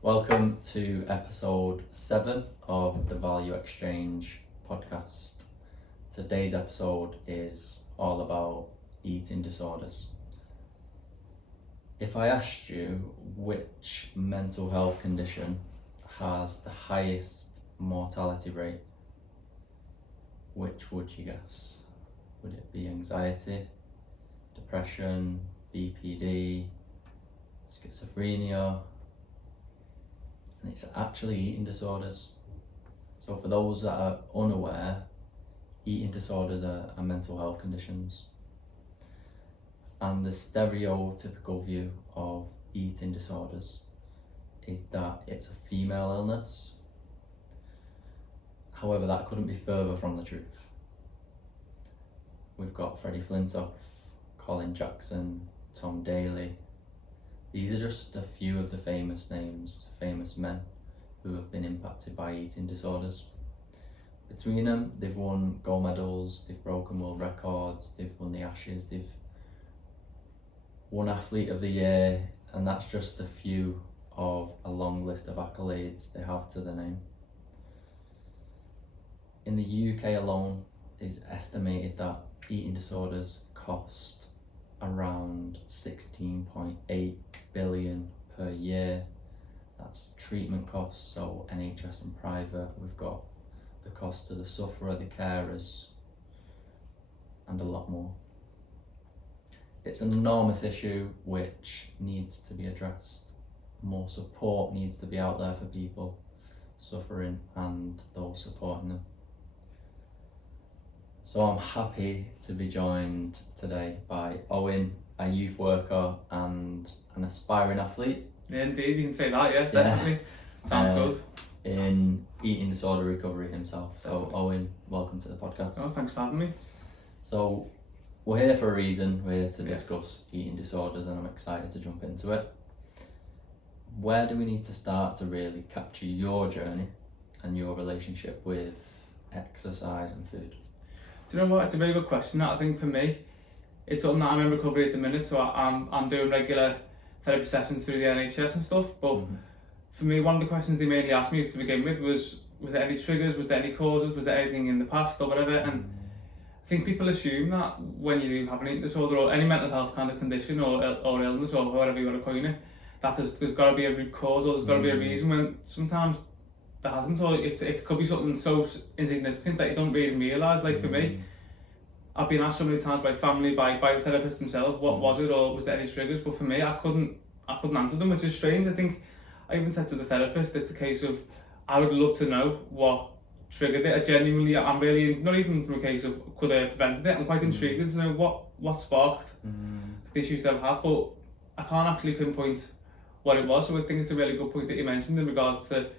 Welcome to episode 7 of the Value Exchange podcast. Today's episode is all about eating disorders. If I asked you which mental health condition has the highest mortality rate, which would you guess? Would it be anxiety, depression, BPD, schizophrenia? And it's actually eating disorders. So for those that are unaware, eating disorders are mental health conditions. And the stereotypical view of eating disorders is that it's a female illness. However, that couldn't be further from the truth. We've got Freddie Flintoff, Colin Jackson, Tom Daley. These are just a few of the famous names, famous men who have been impacted by eating disorders. Between them, they've won gold medals, they've broken world records, they've won the Ashes, they've won Athlete of the Year, and that's just a few of a long list of accolades they have to their name. In the UK alone, it's estimated that eating disorders cost around 16.8 billion per year. That's treatment costs, so NHS and private. We've got the cost to the sufferer, the carers, and a lot more. It's an enormous issue which needs to be addressed. More support needs to be out there for people suffering and those supporting them. So I'm happy to be joined today by Owen, a youth worker and an aspiring athlete. Yeah, indeed, you can say that, yeah, definitely. Sounds good. In eating disorder recovery himself. So Owen, welcome to the podcast. Oh, thanks for having me. So we're here for a reason. We're here to discuss eating disorders and I'm excited to jump into it. Where do we need to start to really capture your journey and your relationship with exercise and food? Do you know what? It's a very good question. I think for me, it's something that I'm in recovery at the minute, so I'm doing regular therapy sessions through the NHS and stuff. But for me, one of the questions they mainly asked me to begin with was there any triggers, was there any causes, was there anything in the past or whatever? And I think people assume that when you do have an eating disorder or any mental health kind of condition or illness or whatever you want to coin it, that there's got to be a root cause or there's got to be a reason, when sometimes there hasn't, or it could be something so insignificant that you don't really realise. Like for me, I've been asked so many times by family, by the therapist themselves, what was it or was there any triggers? But for me, I couldn't answer them, which is strange. I think I even said to the therapist, it's a case of I would love to know what triggered it. I'm really, not even from a case of could I have prevented it, I'm quite intrigued to know what sparked the issues that I've had, but I can't actually pinpoint what it was. So I think it's a really good point that you mentioned in regards to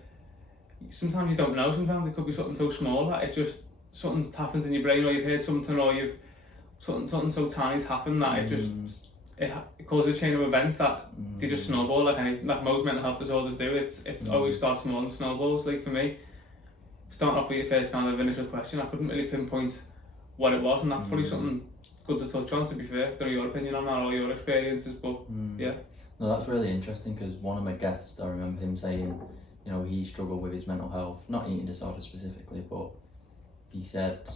sometimes you don't know, sometimes it could be something so small that it just, something happens in your brain or you've heard something or you've, something so tiny has happened that it just, it causes a chain of events that they just snowball like most mental health disorders do. It's always starts small and snowballs. Like for me, starting off with your first kind of initial question, I couldn't really pinpoint what it was, and that's probably something good to touch on, to be fair. Don't know your opinion on that or your experiences, but yeah. No, that's really interesting because one of my guests, I remember him saying, you know, he struggled with his mental health, not eating disorder specifically, but he said,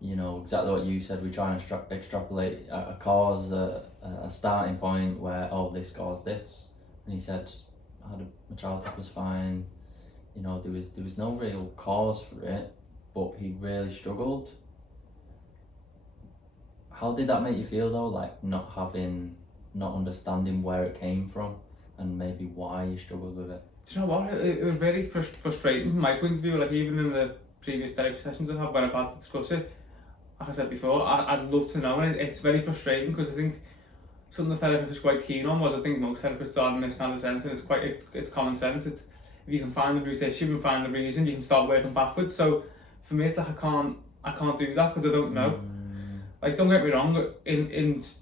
you know, exactly what you said. We try and extrapolate a cause, a starting point where, oh, this caused this. And he said, my childhood was fine. You know, there was no real cause for it, but he really struggled. How did that make you feel though? Like not understanding where it came from and maybe why you struggled with it? Do you know what? It was very frustrating from my point of view. Like even in the previous therapy sessions I've had when I've had to discuss it, like I said before, I'd love to know, and it's very frustrating because I think something the therapist was quite keen on was, I think most therapists are in this kind of sense, and it's common sense. It's if you can find the root issue and find the reason, you can start working backwards. So for me, it's like I can't do that because I don't know. Like don't get me wrong,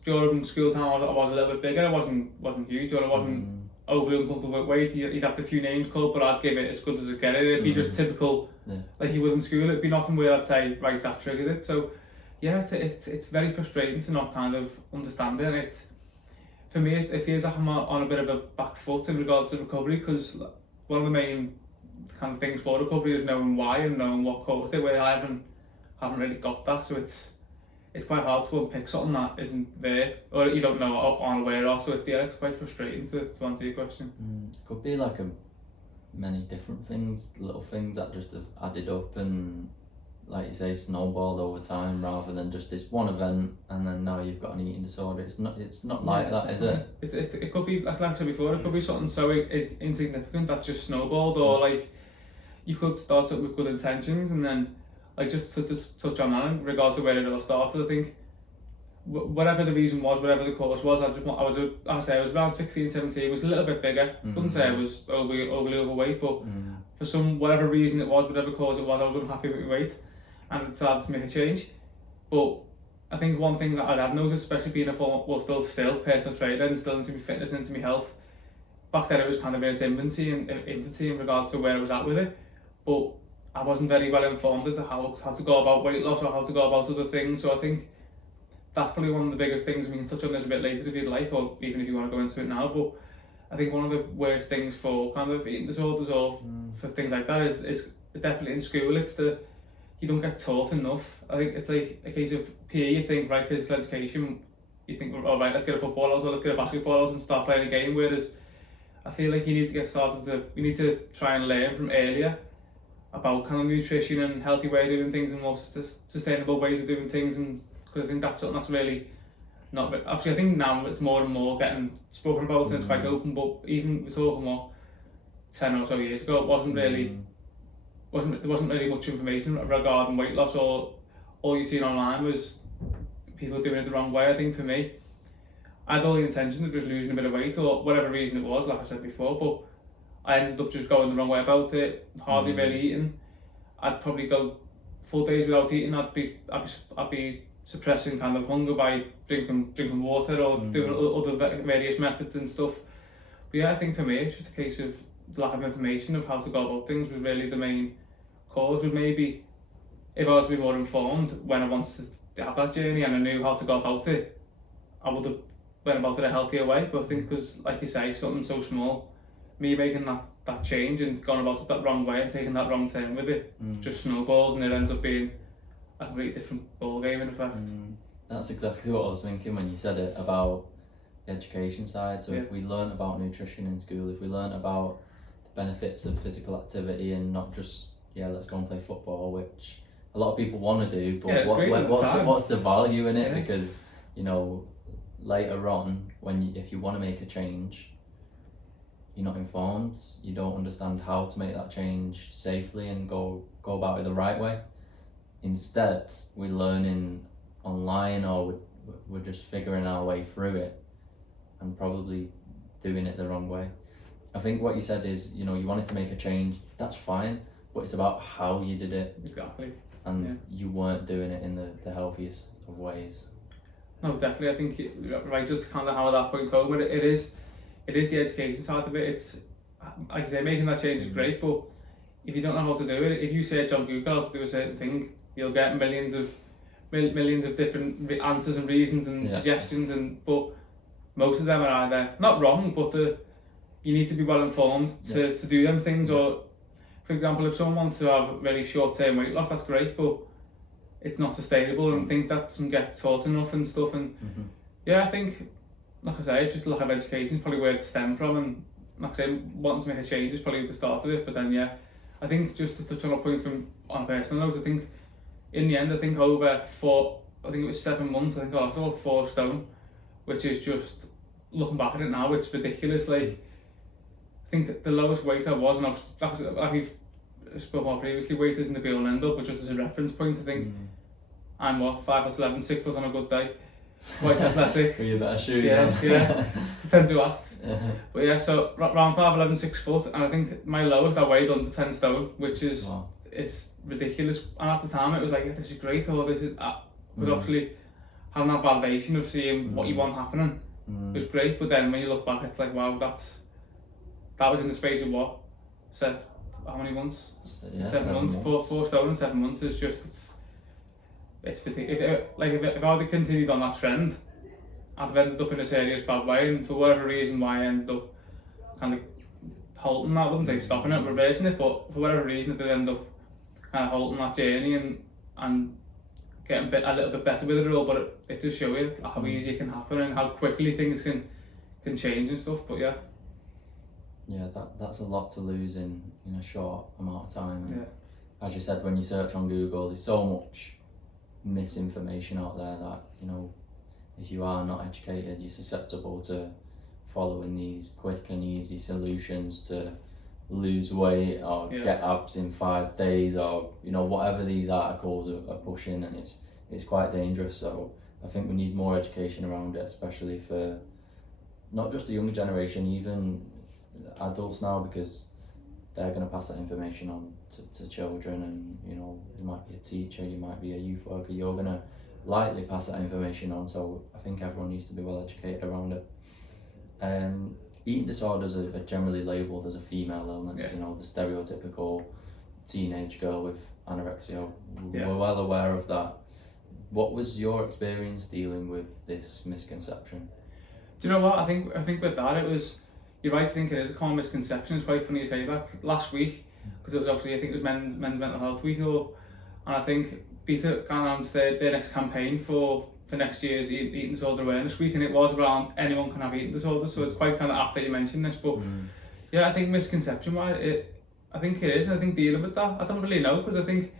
during school time I was a little bit bigger. I wasn't huge, or I wasn't overly uncomfortable with weight. You'd have a few names called, but I'd give it as good as I get it. It'd be just typical, like you would in school. It'd be nothing where I'd say, right, that triggered it. So yeah, it's very frustrating to not kind of understand it. And for me, it feels like I'm on a bit of a back foot in regards to recovery, because one of the main kind of things for recovery is knowing why and knowing what caused it, where I haven't really got that, so it's quite hard to unpick something that isn't there, or you don't know or aren't aware of, so it's quite frustrating to answer your question. Could be like many different things, little things that just have added up and, like you say, snowballed over time, rather than just this one event and then now you've got an eating disorder. It's not like that, is it? It could be, like I said before, it could be something so insignificant that just snowballed, or like you could start up with good intentions and then, like, just to touch on that in regards to where it all started, I think whatever the reason was, whatever the cause was, I was around 16, 17, was a little bit bigger. Wouldn't say I was overly overweight, but for some whatever reason it was, whatever cause it was, I was unhappy with my weight and I decided to make a change. But I think one thing that I've noticed, especially being still personal trainer and still into my fitness and into my health, back then it was kind of in its infancy in regards to where I was at with it, but I wasn't very well informed as to how to go about weight loss or how to go about other things. So I think that's probably one of the biggest things. We can touch on this a bit later if you'd like, or even if you want to go into it now, but I think one of the worst things for kind of eating disorders or for things like that is definitely in school, you don't get taught enough. I think it's like a case of PE, you think, right, physical education, you think, all right, let's get a football out, or let's get a basketball out and start playing a game, whereas I feel like you need need to try and learn from earlier about kind of nutrition and healthy way of doing things and more sustainable ways of doing things, and because I think that's something that's really not, obviously I think now it's more and more getting spoken about and it's quite open, but even we're talking more 10 or so years ago, it wasn't really there wasn't really much information regarding weight loss, or all you seen online was people doing it the wrong way. I think for me, I had all the intention of just losing a bit of weight or whatever reason it was, like I said before, but I ended up just going the wrong way about it, hardly really eating. I'd probably go full days without eating. I'd be suppressing kind of hunger by drinking water or doing other various methods and stuff. But yeah, I think for me it's just a case of lack of information of how to go about things was really the main cause. But maybe if I was to be more informed when I wanted to have that journey and I knew how to go about it, I would have went about it a healthier way. But I think because, like you say, something so small, me making that change and going about it that wrong way and taking that wrong turn with it just snowballs, and it ends up being a completely different ball game in effect. That's exactly what I was thinking when you said it about the education side. So if we learn about nutrition in school, if we learn about the benefits of physical activity and not just let's go and play football, which a lot of people want to do, but what's the value in it? Because later on, if you want to make a change, you're not informed, you don't understand how to make that change safely and go about it the right way. Instead, we're learning online, or we're just figuring our way through it and probably doing it the wrong way. I think what you said is, you wanted to make a change, that's fine, but it's about how you did it. Exactly. And you weren't doing it in the healthiest of ways. No, definitely. I think right, just to kind of hammer that point home, it is the education side of it. It's, like I say, making that change is great, but if you don't know how to do it, if you search on Google how to do a certain thing, you'll get millions of different answers and reasons and suggestions, but most of them are either not wrong, but you need to be well informed to do them things. Or, for example, if someone wants to have really short-term weight loss, that's great, but it's not sustainable, and I think that doesn't get taught enough and stuff. And I think, like I say, just lack of education is probably where it stemmed from, and like I say, wanting to make a change is probably the start of it. But then I think just to touch on a point on a personal note, I think in the end, I think it was 7 months, I think I lost about 4 stone, which is just, looking back at it now, it's ridiculous. Like, I think the lowest weight I was, and like we've spoken about previously, weight isn't the be all and end all, but just as a reference point, I think I'm 5'11", 6 foot on a good day, quite athletic. With your better shoes Depends who asks. But so around 5'11", 6 foot, and I think my lowest I weighed under 10 stone, which is it's ridiculous. And at the time it was like, this is great, or this is, but obviously having that validation of seeing what you want happening was great. But then when you look back, it's like, wow, that was in the space of what? How many months? 7 months. 4 stone in 7 months is just, it's ridiculous. If I had continued on that trend, I've ended up in a serious bad way, and for whatever reason why I ended up kind of halting that, I wouldn't say stopping it, reversing it, but for whatever reason I did end up kind of halting that journey and getting a little bit better with it all, but it does show you how easy it can happen and how quickly things can change and stuff. But yeah, that's a lot to lose in a short amount of time. And yeah, as you said, when you search on Google, there's so much misinformation out there that if you are not educated, you're susceptible to following these quick and easy solutions to lose weight or get abs in 5 days, or whatever these articles are pushing, and it's quite dangerous. So I think we need more education around it, especially for not just the younger generation, even adults now, because they're going to pass that information on to children, and you might be a teacher, you might be a youth worker, you're going to likely pass that information on. So I think everyone needs to be well educated around it. Eating disorders are generally labelled as a female illness, the stereotypical teenage girl with anorexia. We're well aware of that. What was your experience dealing with this misconception? Do you know what? I think with that, it was, you're right to think it is a common misconception. It's quite funny you say that. Last week, because it was obviously, I think it was men's mental health week, and I think Peter announced their next campaign for next year's eating disorder awareness week, and it was around anyone can have eating disorders, so it's quite kind of apt that you mentioned this. But yeah, I think misconception wise, I think it is, and I think dealing with that, I don't really know, because I think,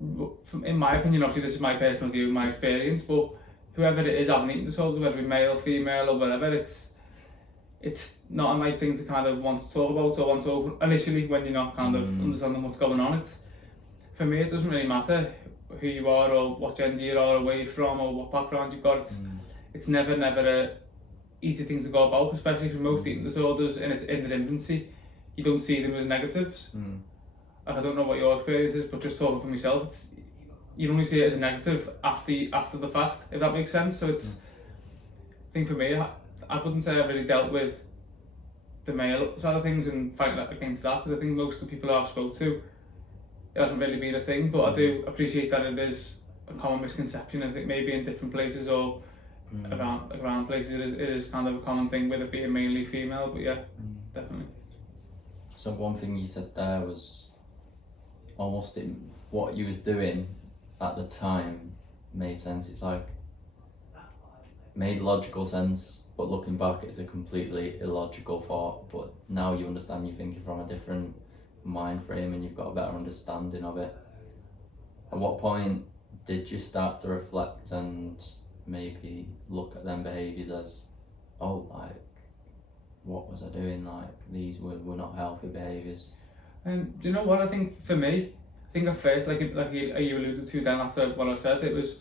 in my opinion, obviously this is my personal view, my experience, but whoever it is having eating disorder, whether it be male, female, or whatever, it's not a nice thing to kind of want to talk about or want to initially when you're not kind of understanding what's going on. For me, it doesn't really matter who you are or what gender you are, or where you're from, or what background you've got. It's never a easy thing to go about, especially because most eating disorders in their infancy, you don't see them as negatives. I don't know what your experience is, but just talking for myself, you only see it as a negative after the fact, if that makes sense. So I think for me, I wouldn't say I've really dealt with the male side of things and fighting against that, because I think most of the people I've spoke to, it hasn't really been a thing, but I do appreciate that it is a common misconception. I think maybe in different places or around places it is kind of a common thing with it being mainly female, but yeah, definitely. So one thing you said there was almost what you was doing at the time made sense. It's like made logical sense, but looking back it's a completely illogical thought, but now you understand, you're thinking from a different mind frame and you've got a better understanding of it. At what point did you start to reflect and maybe look at them behaviours as, like, what was I doing? Like, these were not healthy behaviours. Do you know what? I think for me, at first, like you alluded to then after what I said, it was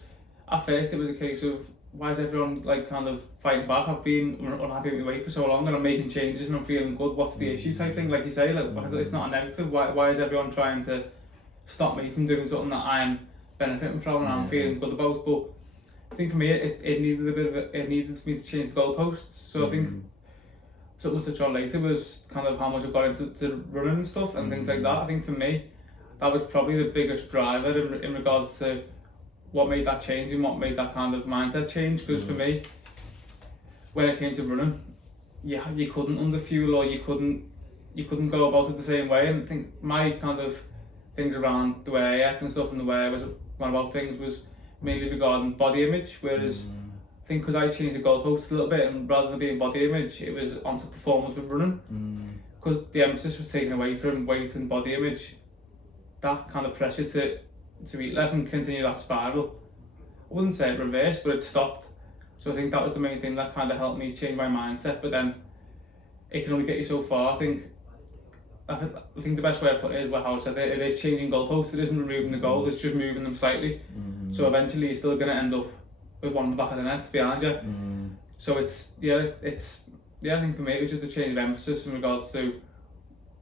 a case of, why is everyone like kind of fighting back? I've been unhappy with my weight for so long and I'm making changes and I'm feeling good. What's the issue type thing? Like you say, like it's not a negative. Why is everyone trying to stop me from doing something that I'm benefiting from and I'm feeling good about? But I think for me, it needed for me to change the goalposts. So I think something to touch on later was kind of how much I've got into running and stuff and things like that. I think for me, that was probably the biggest driver in regards to what made that change and what made that kind of mindset change. Because for me, when it came to running, you couldn't underfuel, or you couldn't go about it the same way. And I think my kind of things around the way I ate and stuff and the way I was going about things was mainly regarding body image, whereas I think because I changed the goalposts a little bit, and rather than being body image, it was onto performance with running, because the emphasis was taken away from weight and body image. That kind of pressure to eat less and continue that spiral, I wouldn't say it reversed, but it stopped. So I think that was the main thing that kind of helped me change my mindset. But then it can only get you so far. I think the best way I put it is how I said it is changing goalposts. It isn't removing the goals, it's just moving them slightly. So eventually you're still going to end up with one in the back of the net, to be honest. So I think for me it was just a change of emphasis in regards to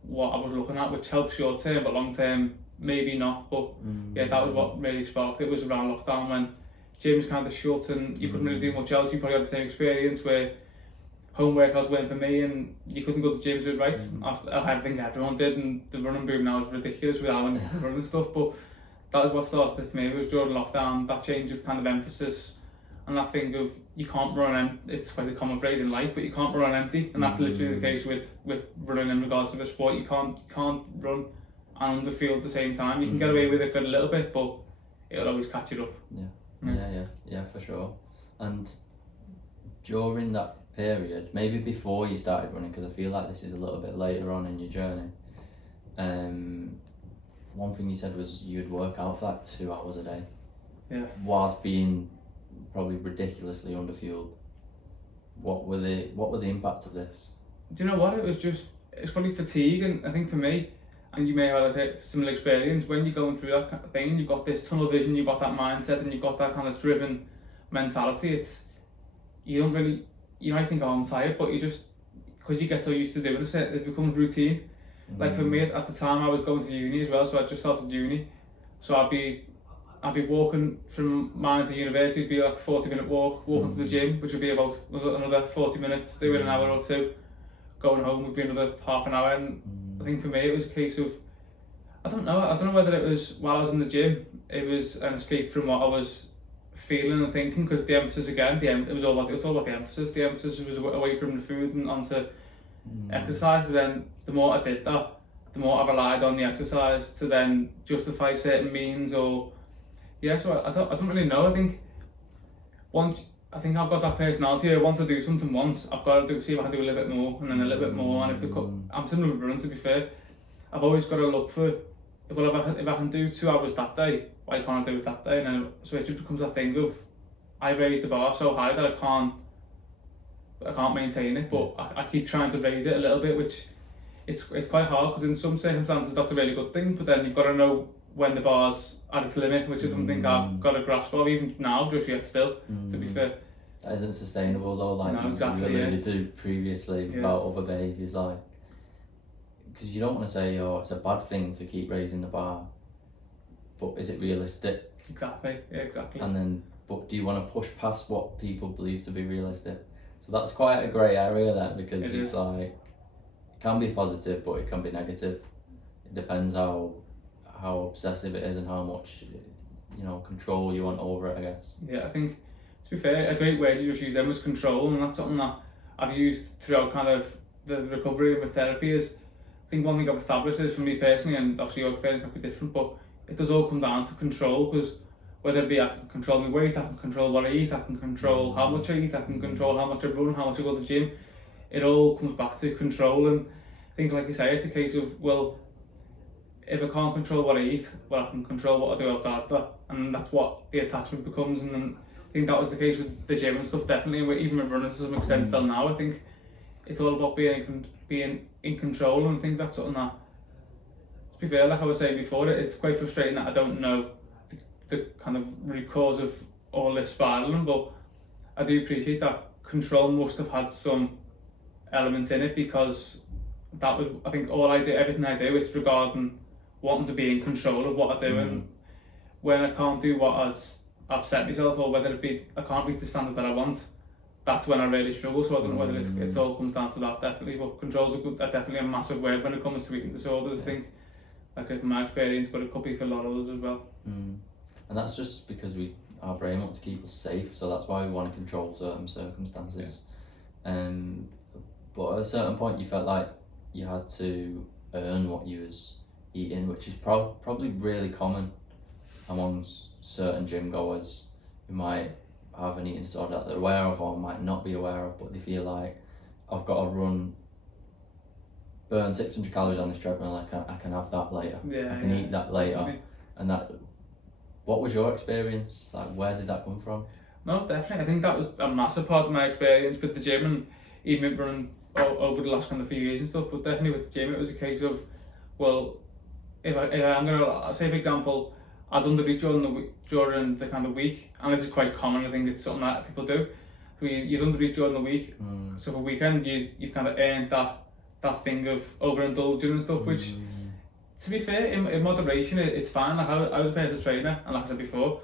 what I was looking at, which helps short term, but long term maybe not. But that was what really sparked it. Was around lockdown when gyms kind of shut and you couldn't really do much else. You probably had the same experience where home workouts weren't for me and you couldn't go to gyms with I think everyone did, and the running boom now is ridiculous with Owen running stuff. But that was what started it for me. It was during lockdown, that change of kind of emphasis and that thing of you can't run on empty. It's quite a common phrase in life, but you can't run on empty, and that's literally the case with running in regards to the sport. You can't run and underfield at the same time. You can get away with it for a little bit, but it'll always catch you up. Yeah, for sure. And during that period, maybe before you started running, because I feel like this is a little bit later on in your journey, one thing you said was you'd work out for like 2 hours a day. Yeah. Whilst being probably ridiculously underfueled. What was the impact of this? Do you know what? It's probably fatigue, and I think for me, and you may have a similar experience, when you're going through that kind of thing, you've got this tunnel vision, you've got that mindset, and you've got that kind of driven mentality. You might think, oh, I'm tired, but you just, because you get so used to doing it becomes routine. Like for me, at the time I was going to uni as well, so I just started uni, so I'd be walking from mine to university. It'd be like a 40-minute walking to the gym, which would be about another 40 minutes, doing an hour or two. Going home would be another half an hour, and I think for me it was a case of, I don't know whether it was while I was in the gym, it was an escape from what I was feeling and thinking, because the emphasis again, it was all about the emphasis. The emphasis was away from the food and onto exercise, but then the more I did that, the more I relied on the exercise to then justify certain means, or so I don't really know. I think I've got that personality. I want to do something once, I've got to see if I can do a little bit more, and then a little bit more, and I'm similar with running, to be fair. I've always got to look for, if I can do 2 hours that day, why can't I do it that day? And then so it just becomes a thing of, I raised the bar so high that I can't maintain it, but I keep trying to raise it a little bit, which it's quite hard, because in some circumstances that's a really good thing, but then you've got to know when the bar's at its limit, which I don't think I've got a grasp of even now, just yet still, to be fair. That isn't sustainable though, like you alluded to previously about other behaviours, like, because you don't want to say, oh, it's a bad thing to keep raising the bar, but is it realistic? Exactly. And then, but do you want to push past what people believe to be realistic? So that's quite a grey area there, because it's like, it can be positive, but it can be negative. It depends how obsessive it is and how much control you want over it, I guess. Yeah, I think, to be fair, a great way to just use them was control, and that's something that I've used throughout kind of the recovery with therapy. Is, I think one thing I've established is, for me personally, and obviously your experience might be different, but it does all come down to control, because whether it be I can control my weight, I can control what I eat, I can control how much I eat, I can control how much I run, how much I go to the gym. It all comes back to control, and I think, like you say, it's a case of, well, if I can't control what I eat, well, I can control what I do outside of that, and that's what the attachment becomes. And then I think that was the case with the gym and stuff, definitely, even with running to some extent still now. I think it's all about being in control, and I think that's something that, to be fair, like I was saying before, it's quite frustrating that I don't know the kind of root cause of all this spiralling, but I do appreciate that control must have had some element in it, because that was, I think, all I do, everything I do, it's regarding wanting to be in control of what I do, and when I can't do what I've set myself, or whether it be I can't reach the standard that I want, that's when I really struggle. So I don't know whether it's all comes down to that, definitely, but control's definitely a massive word when it comes to eating disorders. I think, like from my experience, but it could be for a lot of others as well. And that's just because our brain wants to keep us safe, so that's why we want to control certain circumstances. But at a certain point you felt like you had to earn what you was eating, which is probably really common amongst certain gym goers who might have an eating disorder that they're aware of or might not be aware of, but they feel like, I've got to burn 600 calories on this treadmill, I can have that later, I can eat that later. Definitely. And that, what was your experience? Like, where did that come from? No, definitely. I think that was a massive part of my experience with the gym, and even running over the last kind of few years and stuff. But definitely with the gym, it was a case of, well, if I'm gonna say, for example, I've done the week during the kind of week, and this is quite common. I think it's something that people do. So you've done the week during the week, so for weekend you've kind of earned that thing of overindulging and stuff, which, to be fair, in moderation, it's fine. Like I was a personal trainer, and like I said before,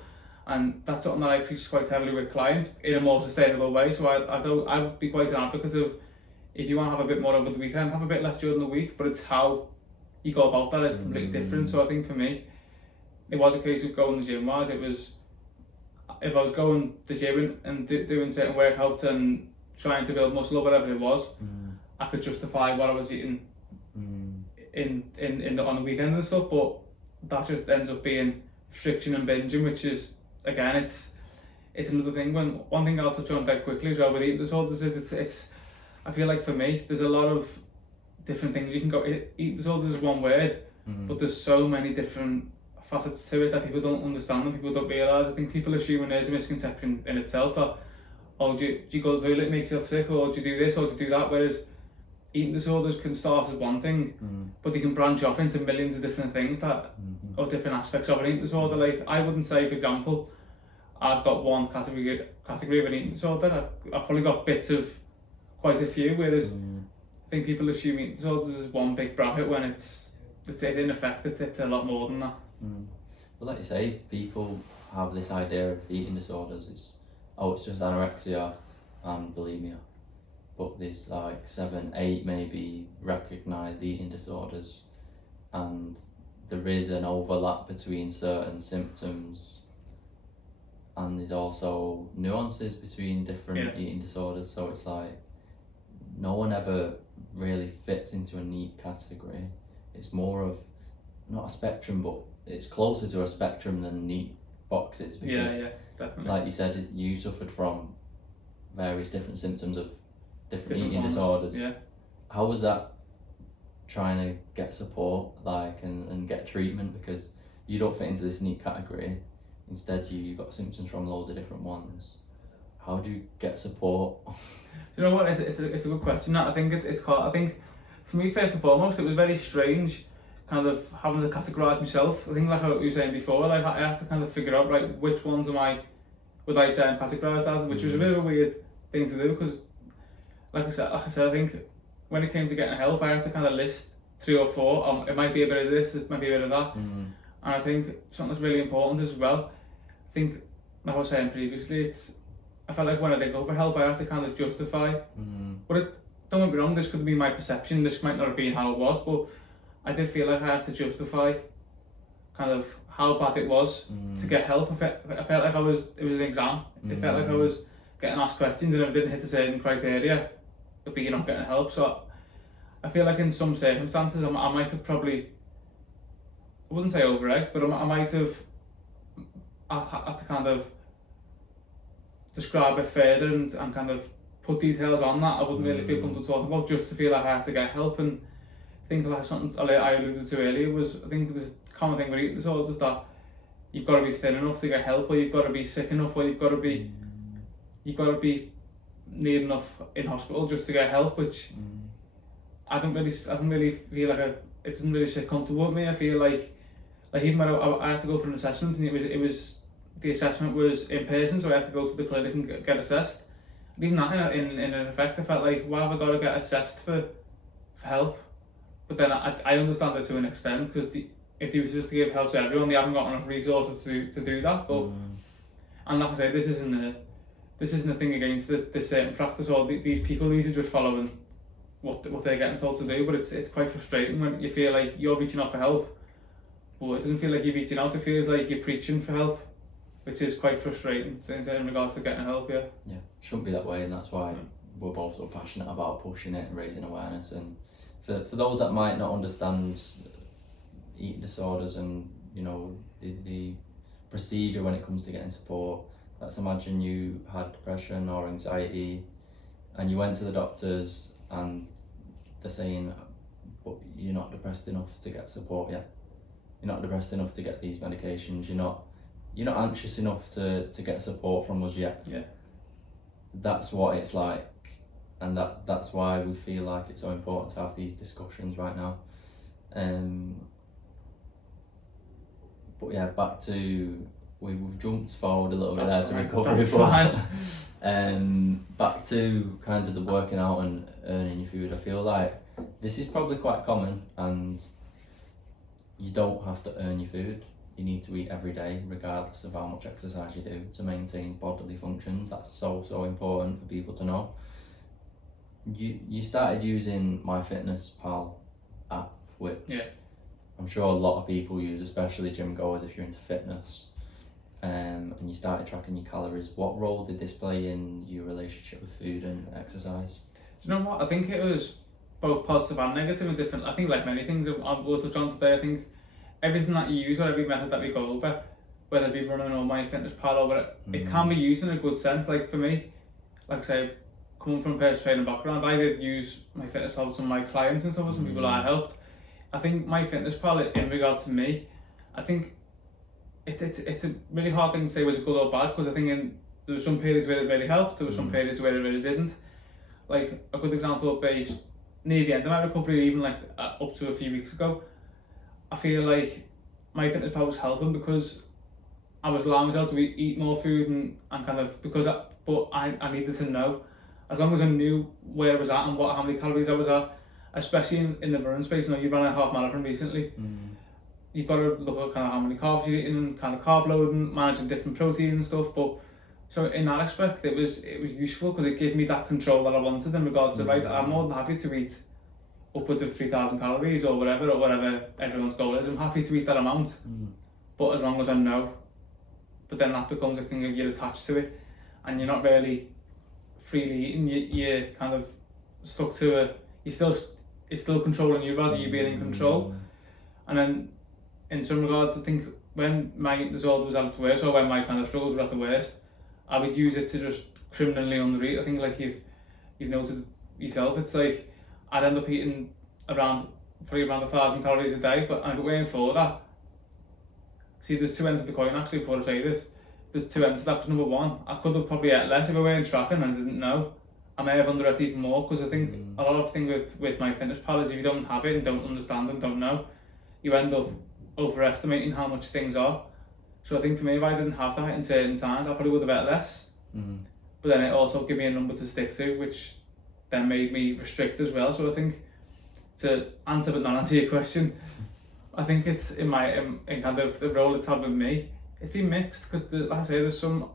and that's something that I preach quite heavily with clients in a more sustainable way. So I would be quite an advocate of, if you want to have a bit more over the weekend, have a bit less during the week, but it's how you go about that is completely different. So I think for me, it was a case of going to the gym wise, it was, if I was going to the gym and doing certain workouts and trying to build muscle or whatever it was, I could justify what I was eating on the weekend and stuff. But that just ends up being restriction and binging, which is, again, it's another thing. One thing I'll touch on dead quickly as well with eating disorders is it's I feel like for me there's a lot of different things you can go. Eating disorders is one word, but there's so many different facets to it that people don't understand and people don't realise. I think people assume there's a misconception in itself that, oh, do you go to the toilet and make yourself sick, or do you do this, or do you do that, whereas eating disorders can start as one thing, but they can branch off into millions of different things that, or different aspects of an eating disorder. Like, I wouldn't say, for example, I've got one category of an eating disorder. I've probably got bits of quite a few, whereas I think people assume eating disorders is one big bracket when it's in effect it's a lot more than that. But like you say, people have this idea of eating disorders, it's just anorexia and bulimia. But there's like 7, 8 maybe recognised eating disorders, and there is an overlap between certain symptoms, and there's also nuances between different eating disorders. So it's like no one ever really fits into a neat category. It's more of not a spectrum, but it's closer to a spectrum than neat boxes, because definitely, like you said, you suffered from various different symptoms of different eating ones. disorders. How was that, trying to get support and get treatment, because you don't fit into this neat category, instead you got symptoms from loads of different ones? How do you get support? You know what, it's a good question. I think it's called, I think for me, first and foremost, it was very strange kind of having to categorise myself. I think, like what you were saying before, like I had to kind of figure out, right, which ones would I say I'm categorised as, which was a bit of a weird thing to do, because like I said, I think when it came to getting help, I had to kind of list 3 or 4. It might be a bit of this, it might be a bit of that. And I think something that's really important as well, I think, like I was saying previously, I felt like when I did go for help, I had to kind of justify. But don't get me wrong, this could be my perception, this might not have been how it was, but I did feel like I had to justify kind of how bad it was to get help. I felt like it was an exam. It felt like I was getting asked questions, and if I didn't hit a certain criteria, it'd be, you're not getting help. So I feel like in some circumstances I might have probably, I wouldn't say over-egged, but I might have had to kind of describe it further and kind of put details on that I wouldn't really feel comfortable talking about, just to feel like I had to get help. And I think like something I alluded to earlier was, I think this common thing with eating disorders, that you've got to be thin enough to get help, or you've got to be sick enough, or you've got to be near enough in hospital just to get help, which I don't really feel like it doesn't really sit comfortable with me. I feel like even when I had to go for an assessment, and it was the assessment was in person, so I had to go to the clinic and get assessed. And even that, in effect, I felt like, why have I got to get assessed for help? But then I understand it to an extent, because if they was just to give help to everyone, they haven't got enough resources to do that. But and like I say, this isn't a thing against this certain practice or these people. These are just following what they're getting told to do. But it's quite frustrating when you feel like you're reaching out for help, but it doesn't feel like you're reaching out. It feels like you're preaching for help, which is quite frustrating in regards to getting help. Yeah, shouldn't be that way, and that's why we're both so passionate about pushing it and raising awareness. And for those that might not understand eating disorders and the procedure when it comes to getting support, let's imagine you had depression or anxiety and you went to the doctors and they're saying, but you're not depressed enough to get support yet, you're not depressed enough to get these medications, you're not anxious enough to get support from us yet. That's what it's like, and that's why we feel like it's so important to have these discussions right now. But yeah, back to, we've jumped forward a little bit there to recovery, but back to kind of the working out and earning your food. I feel like this is probably quite common, and you don't have to earn your food. You need to eat every day, regardless of how much exercise you do, to maintain bodily functions. That's so important for people to know. You started using MyFitnessPal app, which I'm sure a lot of people use, especially gym goers if you're into fitness. and you started tracking your calories. What role did this play in your relationship with food and exercise? Do you know what? I think it was both positive and negative and different. I think like many things I've also done today, I think everything that you use or every method that we go over, whether it be running or MyFitnessPal or whatever, it can be used in a good sense. Like for me, like I say, coming from a personal training background, I did use MyFitnessPal with some of my clients and stuff, with some people that I helped. I think MyFitnessPal, in regards to me, I think it's a really hard thing to say was it good or bad, because I think there were some periods where it really helped, there were some periods where it really didn't. Like a good example would be near the end of my recovery, even like up to a few weeks ago, I feel like MyFitnessPal was helping because I was allowing myself to eat more food and kind of, but I needed to know, as long as I knew where I was at and how many calories I was at, especially in the running space. You know, you ran a half marathon recently. You've got to look at kind of how many carbs you're eating, kind of carb loading, managing different protein and stuff. But so in that aspect, it was useful because it gave me that control that I wanted in regards to, right, I'm more than happy to eat upwards of 3,000 calories or whatever everyone's goal is. I'm happy to eat that amount, but as long as I know. But then that becomes a thing of you're attached to it, and you're not really freely eating. You're kind of stuck to it's still controlling you rather you being in control. And then in some regards, I think when my disorder was at its worst, or when my kind of struggles were at the worst, I would use it to just criminally undereat. I think like you've noted yourself, it's like I'd end up eating probably around 1,000 calories a day, but I'm waiting for that. See, there's two ends of the coin actually. Before I say this, there's two ends to that. Because number one, I could have probably ate less if I weren't tracking and didn't know. I may have underate even more, because I think a lot of things with MyFitnessPal is if you don't have it and don't understand and don't know, you end up overestimating how much things are. So I think for me, if I didn't have that in certain times, I probably would have ate less. But then it also gave me a number to stick to, which then made me restrict as well. So I think, to answer but not answer your question, I think it's in kind of the role it's had with me, it's been mixed, because like I say, there's some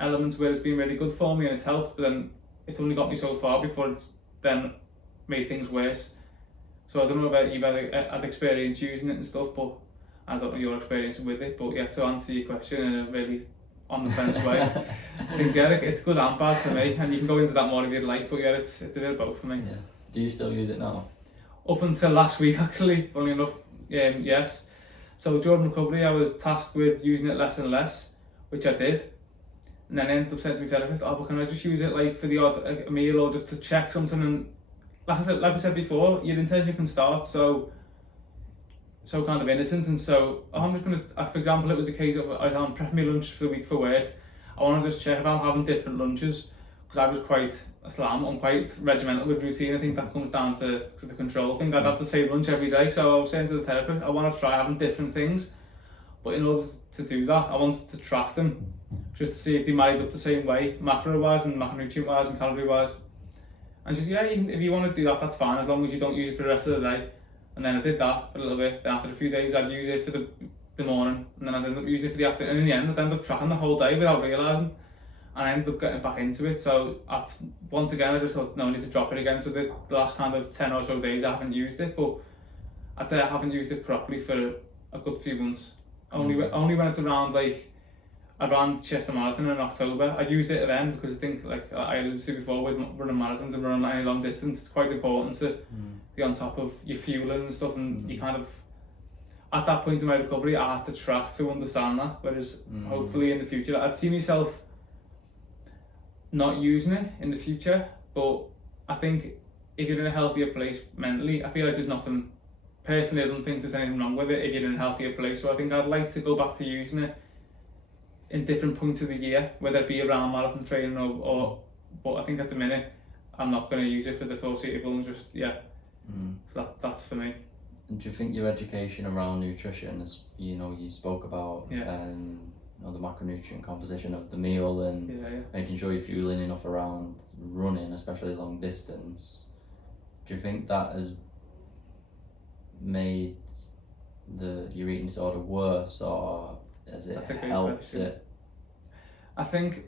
elements where it's been really good for me and it's helped, but then it's only got me so far before it's then made things worse. So I don't know about you've had experience using it and stuff, but I don't know your experience with it. But yeah, to answer your question in a really on the fence way, I think it's good and bad for me, and you can go into that more if you'd like, but yeah, it's a bit of both for me. Yeah. Do you still use it now? Up until last week actually, funny enough. Yes. So during recovery, I was tasked with using it less and less, which I did. And then I ended up saying to my therapist, but can I just use it like for the odd meal or just to check something? And like I said before, your intention can start so kind of innocent. And so I'm just going to, for example, it was a case of I'm prepping my lunch for the week for work. I want to just check if I'm having different lunches, because I was quite I'm quite regimental with routine. I think that comes down to the control thing. I'd have the same lunch every day, so I was saying to the therapist, I want to try having different things, but in order to do that, I wanted to track them, just to see if they married up the same way, macro-wise and macronutrient-wise and calorie-wise. And she said, if you want to do that, that's fine, as long as you don't use it for the rest of the day. And then I did that for a little bit. Then after a few days, I'd use it for the morning, and then I'd end up using it for the afternoon. And in the end, I'd end up tracking the whole day without realising. And I ended up getting back into it. So once again, I just thought, no, I need to drop it again. So the last kind of 10 or so days, I haven't used it. But I'd say I haven't used it properly for a good few months. Only when it's around, I ran Chester Marathon in October. I used it then because I think, like I alluded to before, with running marathons and running any long distance, it's quite important to be on top of your fueling and stuff. And you kind of, at that point in my recovery, I had to track to understand that. Whereas hopefully in the future, I'd see myself not using it in the future. But I think if you're in a healthier place mentally, I feel like there's nothing, personally I don't think there's anything wrong with it if you're in a healthier place. So I think I'd like to go back to using it in different points of the year, whether it be around marathon training or but I think at the minute I'm not going to use it for the foreseeable, and just so that's for me. And do you think your education around nutrition, as you spoke about the macronutrient composition of the meal and making sure you're fueling enough around running, especially long distance, do you think that has made your eating disorder worse, or has it helped it? I think,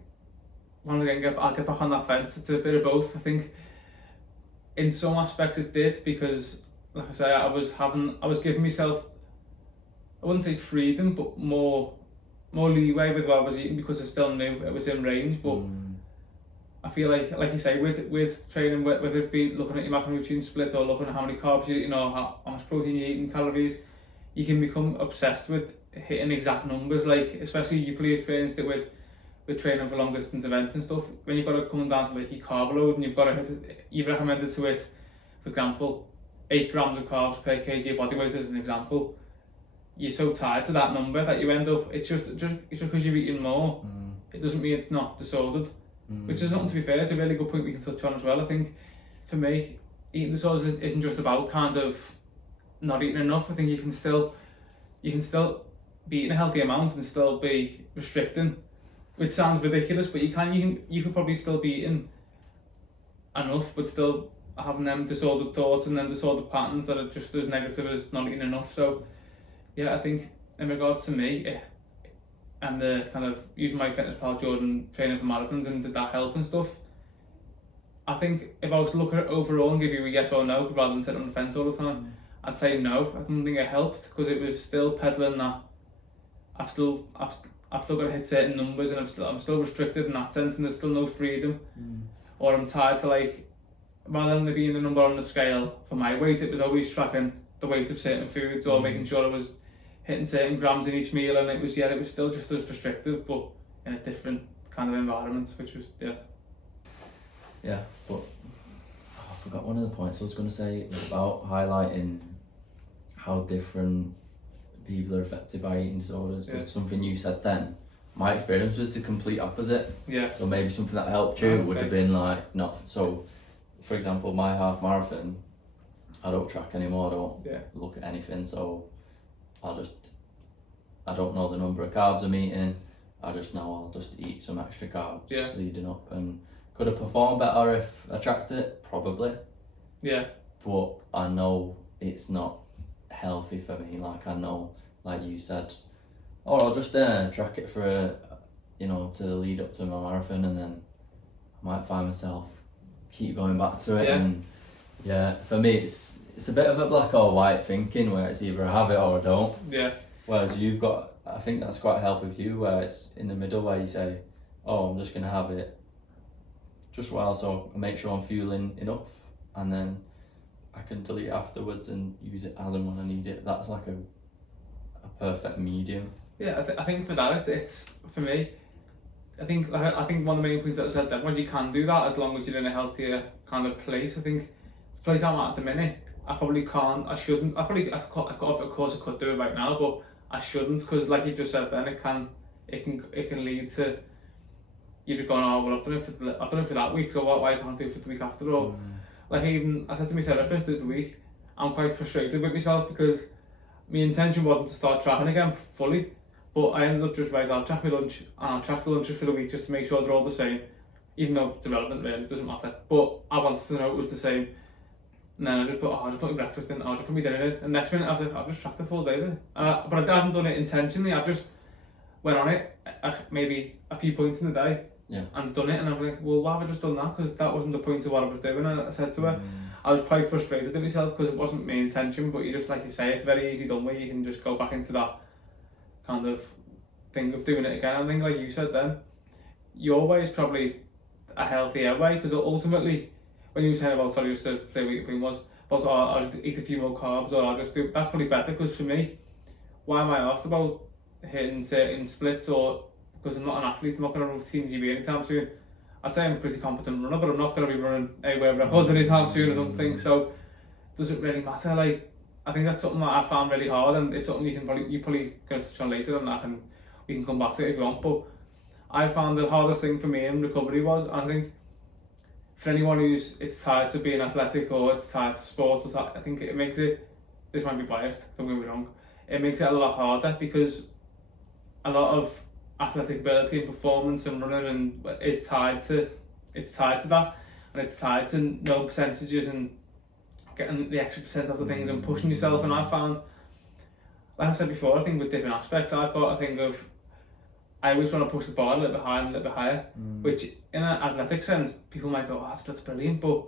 I'll get back on that fence, it's a bit of both. I think in some aspects it did, because like I say, I was giving myself, I wouldn't say freedom, but more more leeway with what I was eating because I still knew it was in range. But I feel like you say, with training, whether it be looking at your macronutrient split or looking at how many carbs you're eating or how much protein you're eating, calories, you can become obsessed with hitting exact numbers. Like, especially you probably experienced it with training for long distance events and stuff. When you've got to come down to like your carb load and you've got to hit, you've recommended to hit, for example, 8 grams of carbs per kg body weight as an example. You're so tied to that number that you end up, it's just because you're eating more, it doesn't mean it's not disordered. Which is something, to be fair, it's a really good point we can touch on as well. I think for me, eating disorders isn't just about kind of not eating enough. I think you can still be eating a healthy amount and still be restricting, which sounds ridiculous, but you could probably still be eating enough but still having them disordered thoughts and them disordered patterns that are just as negative as not eating enough. So yeah, I think in regards to me, and the kind of using MyFitnessPal Jordan training for marathons, and did that help and stuff, I think if I was to look at it overall and give you a yes or no rather than sit on the fence all the time, I'd say no. I don't think it helped because it was still peddling that I've still got to hit certain numbers and I'm still restricted in that sense, and there's still no freedom. Or I'm tied to, like, rather than there being the number on the scale for my weight, it was always tracking the weight of certain foods or making sure I was hitting certain grams in each meal, and it was still just as restrictive but in a different kind of environment, which was but I forgot one of the points I was going to say. It was about highlighting how different people are affected by eating disorders, because something you said then, my experience was the complete opposite. So maybe something that helped you would have been like, not so, for example, my half marathon, I don't track anymore, I don't look at anything, so I don't know the number of carbs I'm eating, I just know I'll just eat some extra carbs leading up. And could have performed better if I tracked it? Probably. But I know it's not healthy for me. Like, I know, like you said, I'll just track it for to lead up to my marathon, and then I might find myself keep going back to it. And for me it's a bit of a black or white thinking, where it's either I have it or I don't. Whereas you've got, I think that's quite healthy with you, where it's in the middle, where you say, oh, I'm just gonna have it just while, so I make sure I'm fueling enough, and then I can delete it afterwards and use it as and when I need it. That's like a perfect medium. I think for that, it's for me, I think one of the main points that I said then was you can do that as long as you're in a healthier kind of place. I think the place I'm at the minute, I probably can't, I shouldn't, of course I could do it right now, but I shouldn't, because like you just said then, it can lead to you just going, oh well, I've done it for that week, so why can't I do it for the week after? Or like, even I said to my therapist the week, I'm quite frustrated with myself because my intention wasn't to start tracking again fully, but I ended up just, right, I'll track my lunch and I'll track the lunches for the week just to make sure they're all the same, even though it's irrelevant really, it doesn't matter, but I wanted to know it was the same. And then I just put my breakfast in, I'll just put my dinner in, and next minute I was like, I've just tracked the full day then. But I haven't done it intentionally, I've just went on it maybe a few points in the day and done it, and I'm like, well, why have I just done that? Because that wasn't the point of what I was doing. And I said to her, I was quite frustrated with myself because it wasn't my intention, but you just, like you say, it's very easy done where you can just go back into that kind of thing of doing it again. I think, like you said then, your way is probably a healthier way, because ultimately, when you were saying about, sorry, just to say what your point was, but I'll just eat a few more carbs, or I'll just do, that's probably better, because for me, why am I asked about hitting certain splits, or because I'm not an athlete, I'm not going to run with Team GB anytime soon. I'd say I'm a pretty competent runner, but I'm not going to be running anywhere where I was anytime soon, I don't think, so does it really matter? Like, I think that's something that I found really hard, and it's something you're probably going to touch on later, and we can come back to it if you want, but I found the hardest thing for me in recovery was, I think, for anyone it's tied to being athletic or it's tied to sports, I think it makes it, this might be biased, don't get me wrong, it makes it a lot harder, because a lot of athletic ability and performance and running and is tied to that, and it's tied to no percentages and getting the extra percent out of things and pushing yourself. And I found, like I said before, I think with different aspects, I've got a thing of, I always want to push the bar a little bit higher and a little bit higher, which in an athletic sense, people might go, oh, that's brilliant, but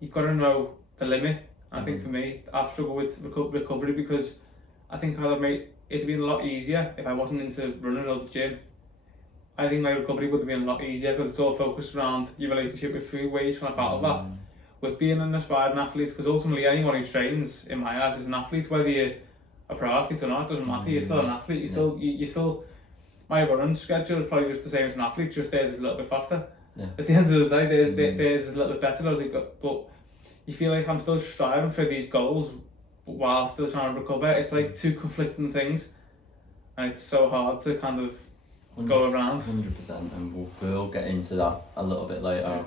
you've got to know the limit. And I think for me, I've struggled with recovery because I think it'd been a lot easier if I wasn't into running or the gym. I think my recovery would have been a lot easier because it's all focused around your relationship with food, where you're trying to battle that with being an aspiring athlete. Because ultimately, anyone who trains, in my eyes, is an athlete. Whether you're a pro athlete or not, it doesn't matter. You're still an athlete. You still. My running schedule is probably just the same as an athlete. Just theirs is a little bit faster. Yeah. At the end of the day, theirs is a little bit better. But you feel like I'm still striving for these goals while still trying to recover. It's like two conflicting things, and it's so hard to kind of go around. 100%, and we'll get into that a little bit later.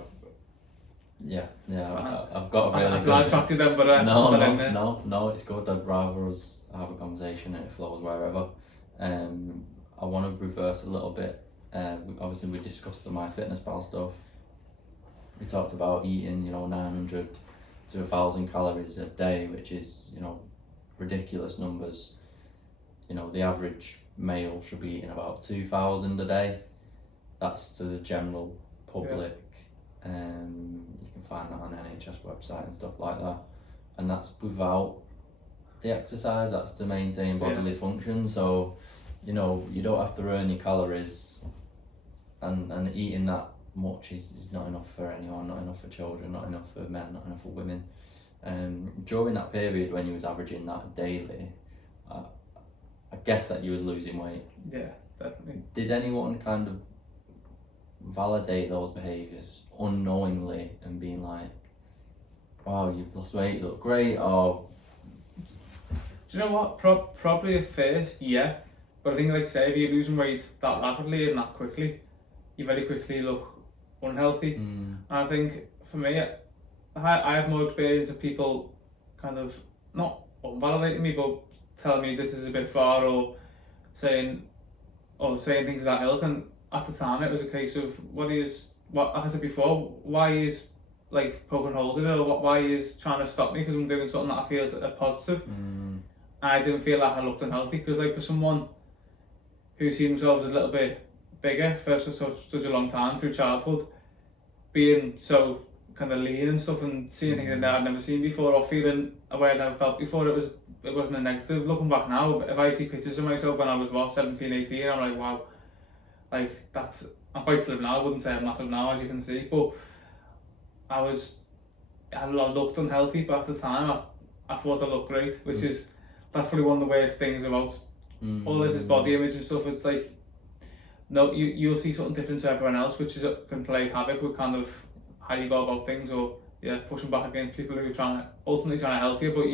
Yeah, I've got a really good... I attracted them, but no, it's good. I'd rather us have a conversation and it flows wherever. I want to reverse a little bit. Obviously, we discussed the MyFitnessPal stuff. We talked about eating, 900 to 1,000 calories a day, which is, ridiculous numbers. The average male should be eating about 2,000 a day. That's to the general public. You can find that on NHS website and stuff like that. And that's without the exercise, that's to maintain bodily function. So, you don't have to earn your calories, and eating that much is not enough for anyone, not enough for children, not enough for men, not enough for women. During that period when you was averaging that daily, I guess that you was losing weight. Yeah, definitely. Did anyone kind of validate those behaviours unknowingly and being like, wow, you've lost weight, you look great, or... Do you know what? Probably at first, yeah. But I think, like I say, if you're losing weight that rapidly and that quickly, you very quickly look unhealthy. And I think, for me, I have more experience of people kind of not validating me, but telling me this is a bit far, or saying things like that ilk. And at the time, it was a case of what like I said before, why is like poking holes in it, or why is trying to stop me because I'm doing something that I feel is a positive. I didn't feel like I looked unhealthy, because like for someone who see themselves a little bit bigger for such a long time through childhood, being so kind of lean and stuff, and seeing things that I'd never seen before, or feeling a way I'd never felt before, it wasn't a negative. Looking back now, if I see pictures of myself when I was 17, 18, I'm like, wow, like I'm quite slim now. I wouldn't say I'm massive now, as you can see, but I looked unhealthy, but at the time I thought I looked great, which is, that's probably one of the worst things about all this is body image and stuff. It's like, no, you'll see something different to everyone else, which can play havoc with kind of how you go about things, or pushing back against people who are ultimately trying to help you, but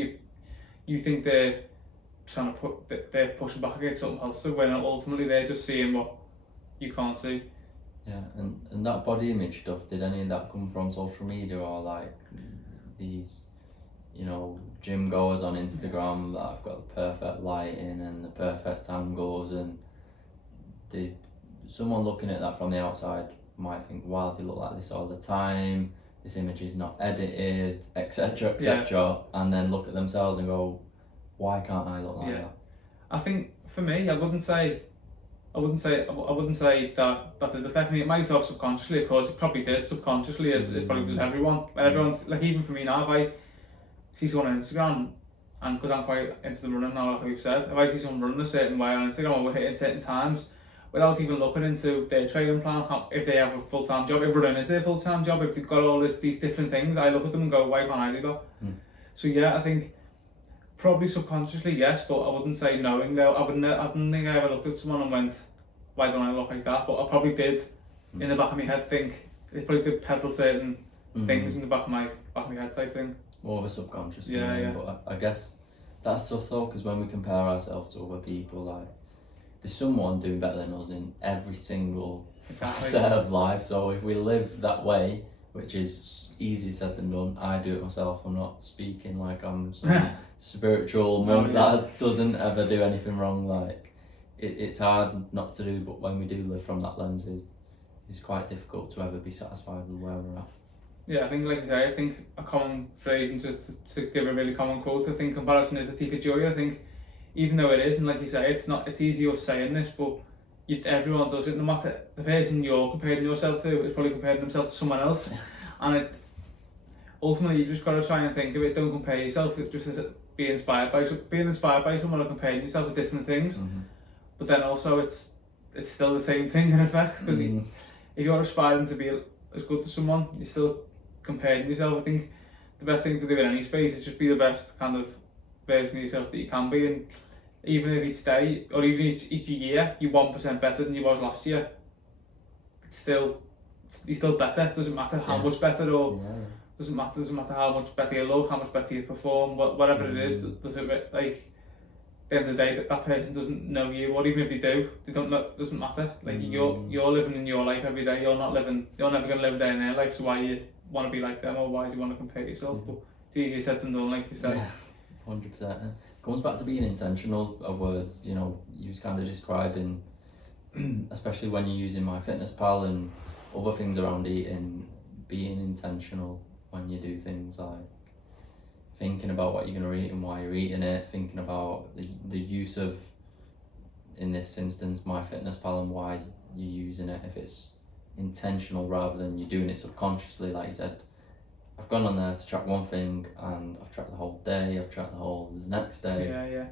you think they're pushing back against something positive, when ultimately they're just seeing what you can't see. Yeah, and that body image stuff, did any of that come from social media, or like these gym goers on Instagram that have got the perfect lighting and the perfect angles, and someone looking at that from the outside might think, wow, they look like this all the time, this image is not edited, etc. And then look at themselves and go, why can't I look like that? I think for me, I wouldn't say that did affect me. It might have subconsciously, of course, it probably did subconsciously, as it probably does everyone. Everyone's like, even for me now, if I see someone on Instagram, and because I'm quite into the running now, like we've said, if I see someone running a certain way on Instagram, or we're hitting certain times, without even looking into their training plan, if they have a full-time job, if running is their full-time job, if they've got all these different things, I look at them and go, why can't I do that? So yeah, I think probably subconsciously yes, but I wouldn't say knowing though. I don't think I ever looked at someone and went, why don't I look like that? But I probably did in the back of my head think, it probably did peddle certain things in the back of my head type thing. More of a subconscious feeling, but I guess that's tough though, because when we compare ourselves to other people, like, there's someone doing better than us in every single facet of life. So if we live that way, which is easier said than done, I do it myself. I'm not speaking like I'm some spiritual monk that doesn't ever do anything wrong. Like, it's hard not to do, but when we do live from that lens, it's quite difficult to ever be satisfied with where we're at. Yeah, I think, like you say, I think a common phrase, and just to give a really common quote, I think comparison is a thief of joy. I think even though it is, and like you say, it's easier saying this, but everyone does it. No matter the person you're comparing yourself to is probably comparing themselves to someone else, and ultimately you just got to try and think of it. Don't compare yourself. Just as being inspired by someone or comparing yourself with different things. But then also it's still the same thing in effect, because if you're aspiring to be as good as someone, you're still comparing yourself. I think the best thing to do in any space is just be the best kind of version of yourself that you can be, and even if each day or even each year you're 1% better than you was last year, you're still better. It doesn't matter how much better, or doesn't matter how much better you look, how much better you perform, whatever it is. Does it, like, at the end of the day, that person doesn't know you, or even if they do, they don't know. It doesn't matter. Like, you're living in your life every day. You're never going to live a day in their life. So why you want to be like them, or why do you want to compare yourself? But it's easier said than done, like you said. 100%. Comes back to being intentional. A word, you was kind of describing, especially when you're using MyFitnessPal and other things around eating, being intentional when you do things, like thinking about what you're going to eat and why you're eating it, thinking about the use of, in this instance, MyFitnessPal, and why you're using it. If it's intentional rather than you're doing it subconsciously, like you said, I've gone on there to track one thing and I've tracked the whole day, I've tracked the whole next day.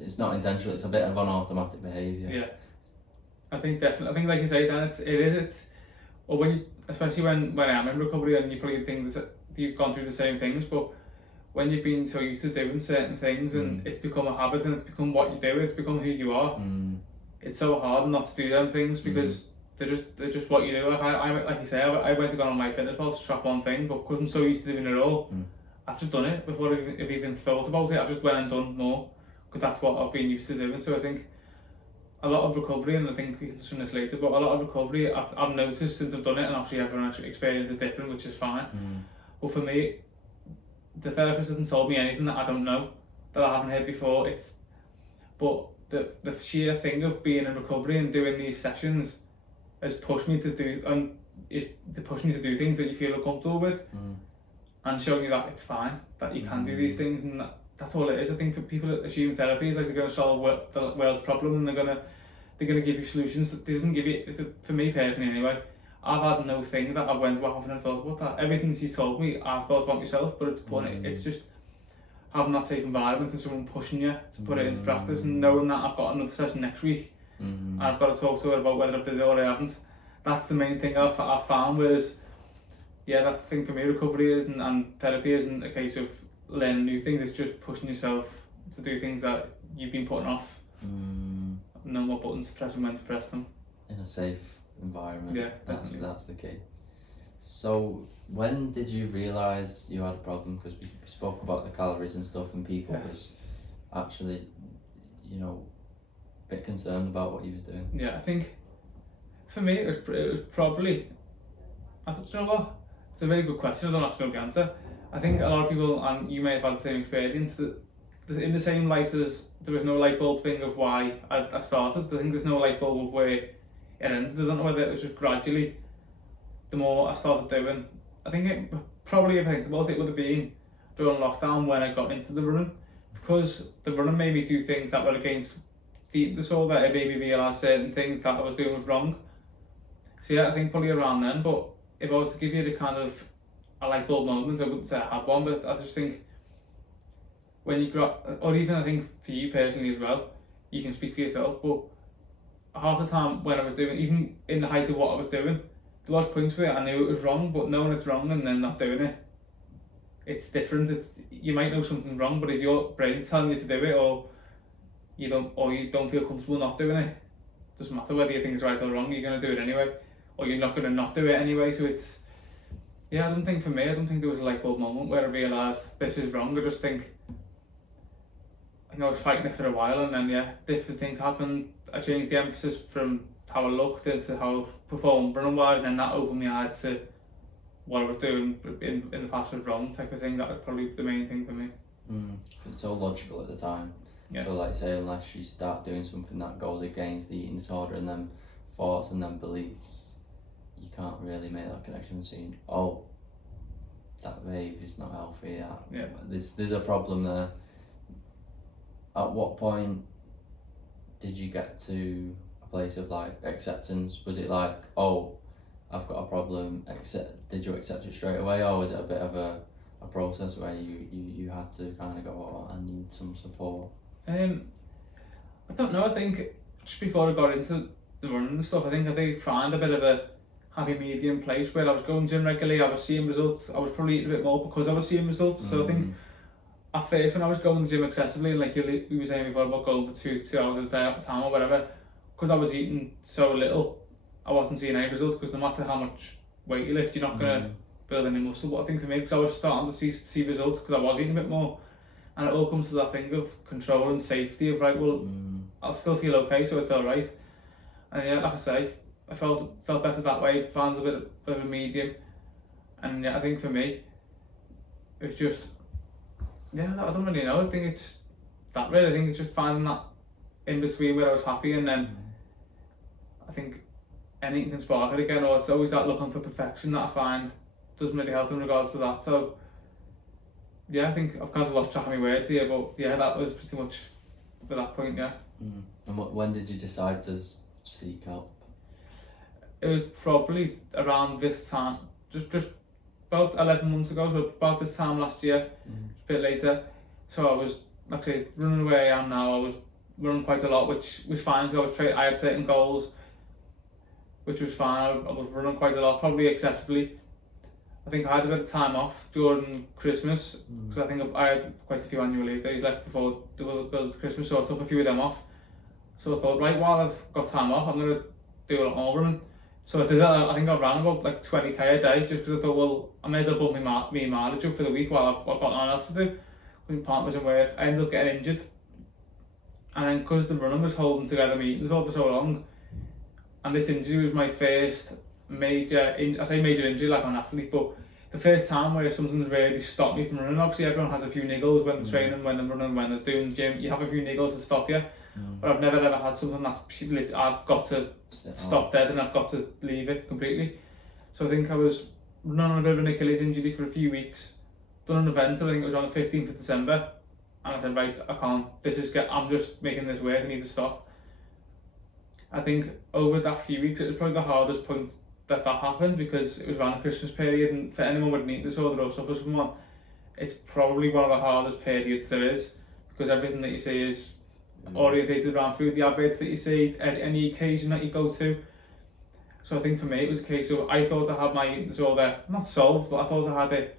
It's not intentional, it's a bit of an automatic behaviour. Yeah. I think definitely, like you say, Dan, or especially when I am in recovery, and you probably think that you've gone through the same things, but when you've been so used to doing certain things and it's become a habit and it's become what you do, it's become who you are, it's so hard not to do them things, because they're just what you do. Like you say, I went to go on MyFitnessPal to track one thing, but because I'm so used to doing it all, I've just done it before I've even thought about it. I've just went and done more, because that's what I've been used to doing. So I think a lot of recovery, and I think we can touch on this later, but a lot of recovery I've noticed since I've done it, and obviously everyone's experience is different, which is fine. But for me, the therapist hasn't told me anything that I don't know, that I haven't heard before. But the sheer thing of being in recovery and doing these sessions has pushed me to do, and it pushed me to do things that you feel uncomfortable with, and showing you that it's fine, that you can do these things, and that's all it is. I think for people that assume therapy is like they're going to solve the world's problem, and they're going to give you solutions that they doesn't give you. For me personally, anyway, I've had no thing that I went back and I thought, what that? Everything she's told me, I've thought about myself, but it's just having that safe environment and someone pushing you to put it into practice, and knowing that I've got another session next week, and I've got to talk to her about whether I've did it or I haven't. That's the main thing I've found. Whereas, that's the thing for me, recovery is, and therapy isn't a case of learning new things, it's just pushing yourself to do things that you've been putting off. Know what buttons to press and when to press them. In a safe environment. Yeah, that's the key. So when did you realise you had a problem? Because we spoke about the calories and stuff, and people was actually, a bit concerned about what you was doing. Yeah, I think for me it was probably, I don't know what, it's a very good question, I don't actually know the answer. I think a lot of people, and you may have had the same experience, that in the same light as there was no light bulb thing of why I started, I think there's no light bulb of where it ended. I don't know whether it was just gradually, the more I started doing, I think if I think about it, would have been during lockdown when I got into the running, because the running made me do things that were against the eating disorder. It made me realise certain things that I was doing was wrong. So I think probably around then. But if I was to give you the kind of a light bulb moment, I wouldn't say I had one, but I just think when you grow, or even I think for you personally as well, you can speak for yourself, but half the time when I was doing, even in the height of what I was doing, there was points where I knew it was wrong, but knowing it's wrong and then not doing it, it's different. You might know something's wrong, but if your brain's telling you to do it, or you don't feel comfortable not doing it, doesn't matter whether you think it's right or wrong, you're going to do it anyway, or you're not going to not do it anyway. So I don't think there was a light bulb moment where I realised this is wrong. I just think, I was fighting it for a while, and then different things happened. I changed the emphasis from how I looked to how I performed running wise, and then that opened my eyes to what I was doing in the past was wrong, type of thing. That was probably the main thing for me. It's so logical at the time. So like say, unless you start doing something that goes against the eating disorder and then thoughts and then beliefs, you can't really make that connection between, that behaviour is not healthy, there's a problem there. At what point did you get to a place of like acceptance? Was it like, I've got a problem, did you accept it straight away, or was it a bit of a a process where you had to kind of go, oh, I need some support? I don't know. I think just before I got into the running and stuff, I did find a bit of a happy medium place where I was going gym regularly, I was seeing results, I was probably eating a bit more because I was seeing results. So I think at first when I was going to the gym excessively, like you were saying before about going for two hours a day at a time or whatever, because I was eating so little, I wasn't seeing any results, because no matter how much weight you lift, you're not going to build any muscle. But I think for me, because I was starting to see results because I was eating a bit more, and it all comes to that thing of control and safety of right, well, I'll still feel okay, so it's alright. And yeah, like I say, I felt better that way, found a bit of a medium. And yeah, I think for me, it's just, yeah, I don't really know. I think it's that really. I think it's just finding that in between where I was happy, and then I think anything can spark it again, or it's always that looking for perfection that I find doesn't really help in regards to that. So yeah, I think I've kind of lost track of my words here, but yeah, that was pretty much for that point, yeah. And when did you decide to seek help? It was probably around this time, just about 11 months ago, so about this time last year, a bit later. So I was actually running where I am now. I was running quite a lot, which was fine because I had certain goals, which was fine. I was running quite a lot, probably excessively. I think I had a bit of time off during Christmas, because I think I had quite a few annual leave days left before the Christmas, so I took a few of them off. So I thought, right, while I've got time off, I'm going to do a lot more running. So I did that. I think I ran about like 20k a day, just because I thought, well, I may as well bump my mileage up for the week while I've got nothing else to do. My partner was in work. I ended up getting injured, and then because the running was holding together meetings all for so long, and this injury was my first major injury like I'm an athlete, but the first time where something's really stopped me from running. Obviously everyone has a few niggles when they're training, when they're running, when they're doing gym, you have a few niggles to stop you. But I've never ever had something that's I've got to stop dead and I've got to leave it completely. So I think I was running on a bit of an Achilles injury for a few weeks, done an event, I think it was on the 15th of December, and I said, right, I can't, I'm just making this work, I need to stop. I think over that few weeks, it was probably the hardest point that happened, because it was around the Christmas period, and for anyone with an eating disorder or suffers from one, it's probably one of the hardest periods there is, because everything that you see is orientated around food, the adverts that you see, any occasion that you go to. So I think for me it was a case of, I thought I had my eating disorder not solved, but I thought I had it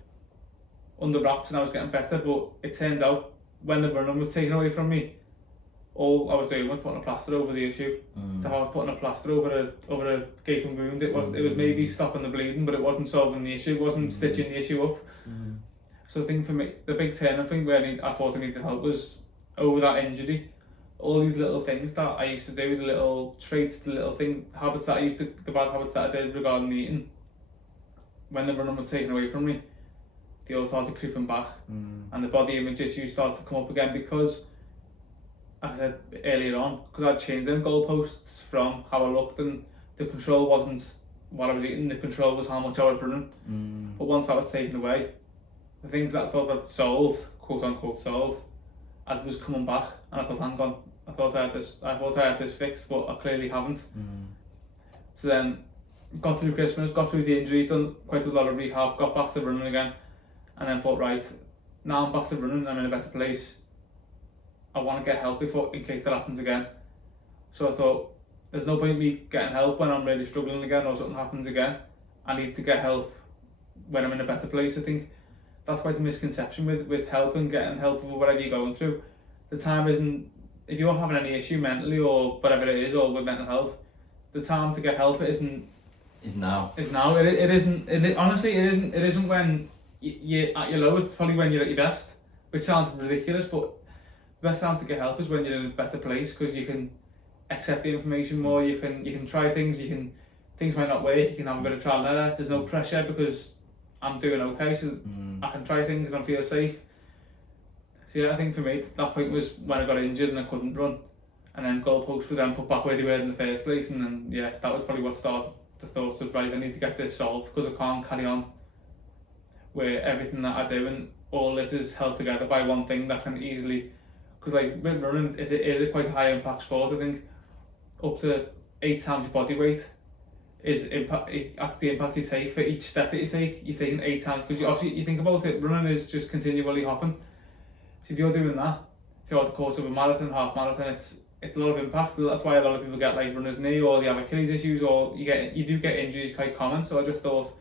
under wraps and I was getting better. But it turned out when the running was taken away from me, all I was doing was putting a plaster over the issue. So I was putting a plaster over a gaping wound. It was maybe stopping the bleeding, but it wasn't solving the issue, it wasn't stitching the issue up. So I think for me, the big turning point where I thought I needed help was over that injury. All these little things that I used to do, the little traits, the little things, the bad habits that I did regarding eating, when the running was taken away from me, they all started creeping back, and the body image issues started to come up again, because, like I said earlier on, because I'd changed them goalposts from how I looked, and the control wasn't what I was eating, the control was how much I was running. But once that was taken away, the things that I thought I'd solved, quote unquote solved, I was coming back, and I thought, hang on, I thought I had this fixed, but I clearly haven't. So then, got through Christmas, got through the injury, done quite a lot of rehab, got back to running again, and then thought, right, now I'm back to running, I'm in a better place. I want to get help in case that happens again. So I thought, there's no point in me getting help when I'm really struggling again or something happens again. I need to get help when I'm in a better place. I think that's quite a misconception with help and getting help for whatever you're going through. The time isn't, if you're having any issue mentally or whatever it is, or with mental health, the time to get help is now. Honestly, it isn't when you're at your lowest. It's probably when you're at your best, which sounds ridiculous, but the best time to get help is when you're in a better place, because you can accept the information more, you can try things, things might not work, you can have a bit of trial and error. There's no pressure because I'm doing okay, so I can try things and I feel safe. So yeah, I think for me, that point was when I got injured and I couldn't run, and then goalposts were then put back where they were in the first place, and then yeah, that was probably what started the thoughts of, right, I need to get this solved, because I can't carry on where everything that I do and all this is held together by one thing that can easily, because like with running, it is quite a high impact sport. I think up to 8 times your body weight that's the impact you take for each step that you take. You're taking 8 times, because obviously you think about it, running is just continually hopping. So if you're doing that throughout the course of a marathon, half marathon, it's a lot of impact. That's why a lot of people get like runner's knee, or they have Achilles issues, or you do get injuries quite common. So I just thought,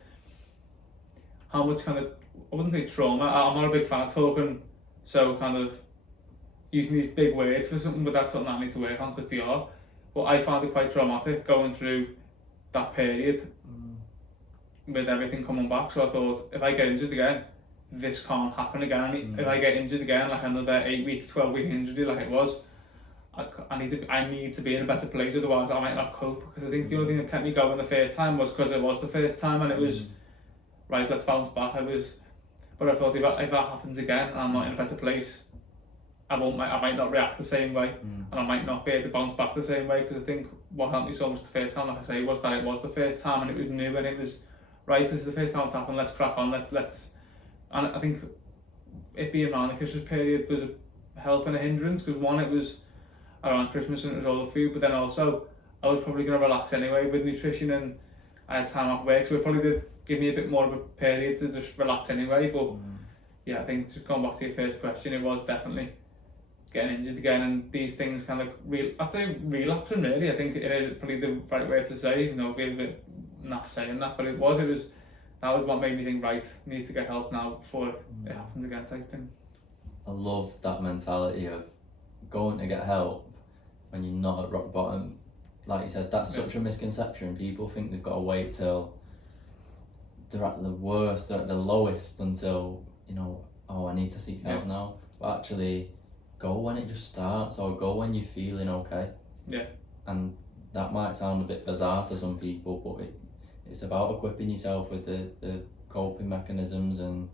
how much kind of, I wouldn't say trauma, I'm not a big fan of talking, so kind of using these big words for something, but that's something I need to work on, because they are. But I found it quite traumatic going through that period with everything coming back. So I thought, if I get injured again, this can't happen again. If I get injured again, like another 8-week, 12-week injury like it was, I need to be in a better place, otherwise I might not cope. Because I think the only thing that kept me going the first time was because it was the first time, and it was, right, let's bounce back. But I thought, if that happens again and I'm not in a better place, I might not react the same way, and I might not be able to bounce back the same way. Because I think what helped me so much the first time, like I say, was that it was the first time, and it was new, and it was, right, this is the first time it's happened, let's crack on, let's. And I think it being around the Christmas period was a help and a hindrance, because one, it was around Christmas and it was all the food, but then also I was probably going to relax anyway with nutrition, and I had time off work, so it probably did give me a bit more of a period to just relax anyway. But yeah, I think, just going back to your first question, it was definitely getting injured again, and these things kind of I'd say relapsing really. I think it is probably the right way to say, you know, feel a bit naff saying that, but that was what made me think, right, need to get help now before it happens again type thing. I love that mentality of going to get help when you're not at rock bottom. Like you said, that's such a misconception. People think they've got to wait till they're at the worst, they're at the lowest, until, you know, oh, I need to seek help now. But actually, go when it just starts, or go when you're feeling okay. Yeah. And that might sound a bit bizarre to some people, but it's about equipping yourself with the coping mechanisms and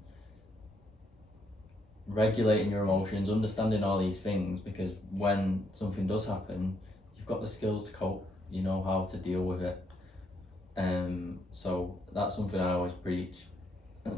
regulating your emotions, understanding all these things, because when something does happen, you've got the skills to cope, you know how to deal with it. So that's something I always preach.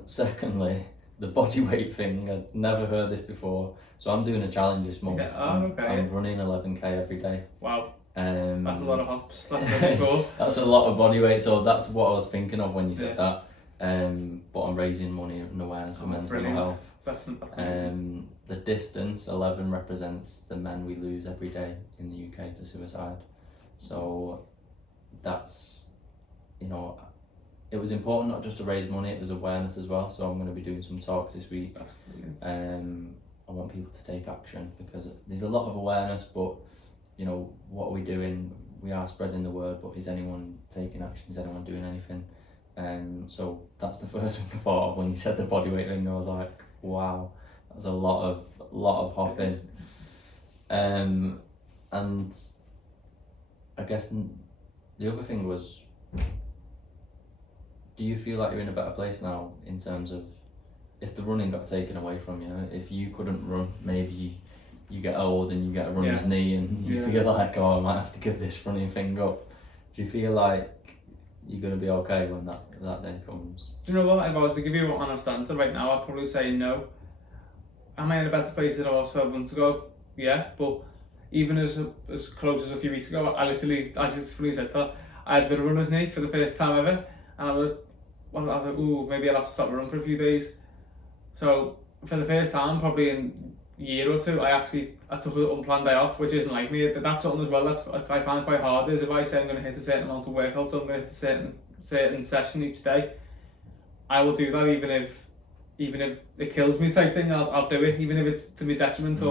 Secondly, the body weight thing, I'd never heard this before. So I'm doing a challenge this month. I'm running 11k every day. Wow. That's a lot of hops. That's a lot of body weight, so that's what I was thinking of when you said that. But I'm raising money and awareness for men's mental health. That's the distance, 11, represents the men we lose every day in the UK to suicide. So that's, you know, it was important not just to raise money, it was awareness as well. So I'm going to be doing some talks this week. I want people to take action, because there's a lot of awareness, but, you know, what are we doing? We are spreading the word, but is anyone taking action? Is anyone doing anything? So that's the first thing I thought of when you said the bodyweight thing. I was like, wow, that's a lot of hopping. And I guess the other thing was, do you feel like you're in a better place now in terms of, if the running got taken away from you, if you couldn't run, maybe you get old and you get a runner's knee and you feel like, oh, I might have to give this running thing up. Do you feel like you're going to be okay when that day comes? Do you know what? If I was to give you an honest answer right now, I'd probably say no. Am I in a better place than I was 12 months ago? Yeah, but even as close as a few weeks ago, I literally, as you fully said that, I had a bit of runner's knee for the first time ever, and I was like, ooh, maybe I'll have to stop running for a few days. So for the first time, probably in a year or two, I took an unplanned day off, which isn't like me. That's something as well that's I find quite hard, is if I say I'm going to hit a certain amount of workout, or I'm going to hit a certain session each day, I will do that even if it kills me type thing. I'll do it, even if it's to my detriment.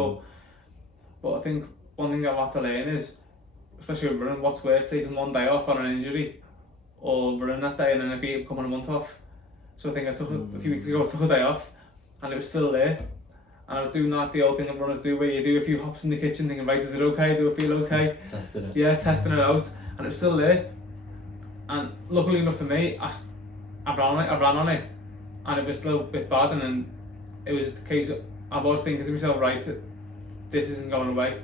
But I think one thing I've had to learn is, especially with running, what's worse, taking one day off on an injury, or running that day and then it coming a month off. So I think I took a few weeks ago, I took a day off, and it was still there. And I was doing the old thing that runners do, where you do a few hops in the kitchen thinking, right, is it okay? Do I feel okay? Testing it. Yeah, testing it out. And it was still there. And luckily enough for me, I ran on it. And it was still a bit bad. And then it was the case of, I was thinking to myself, right, this isn't going away.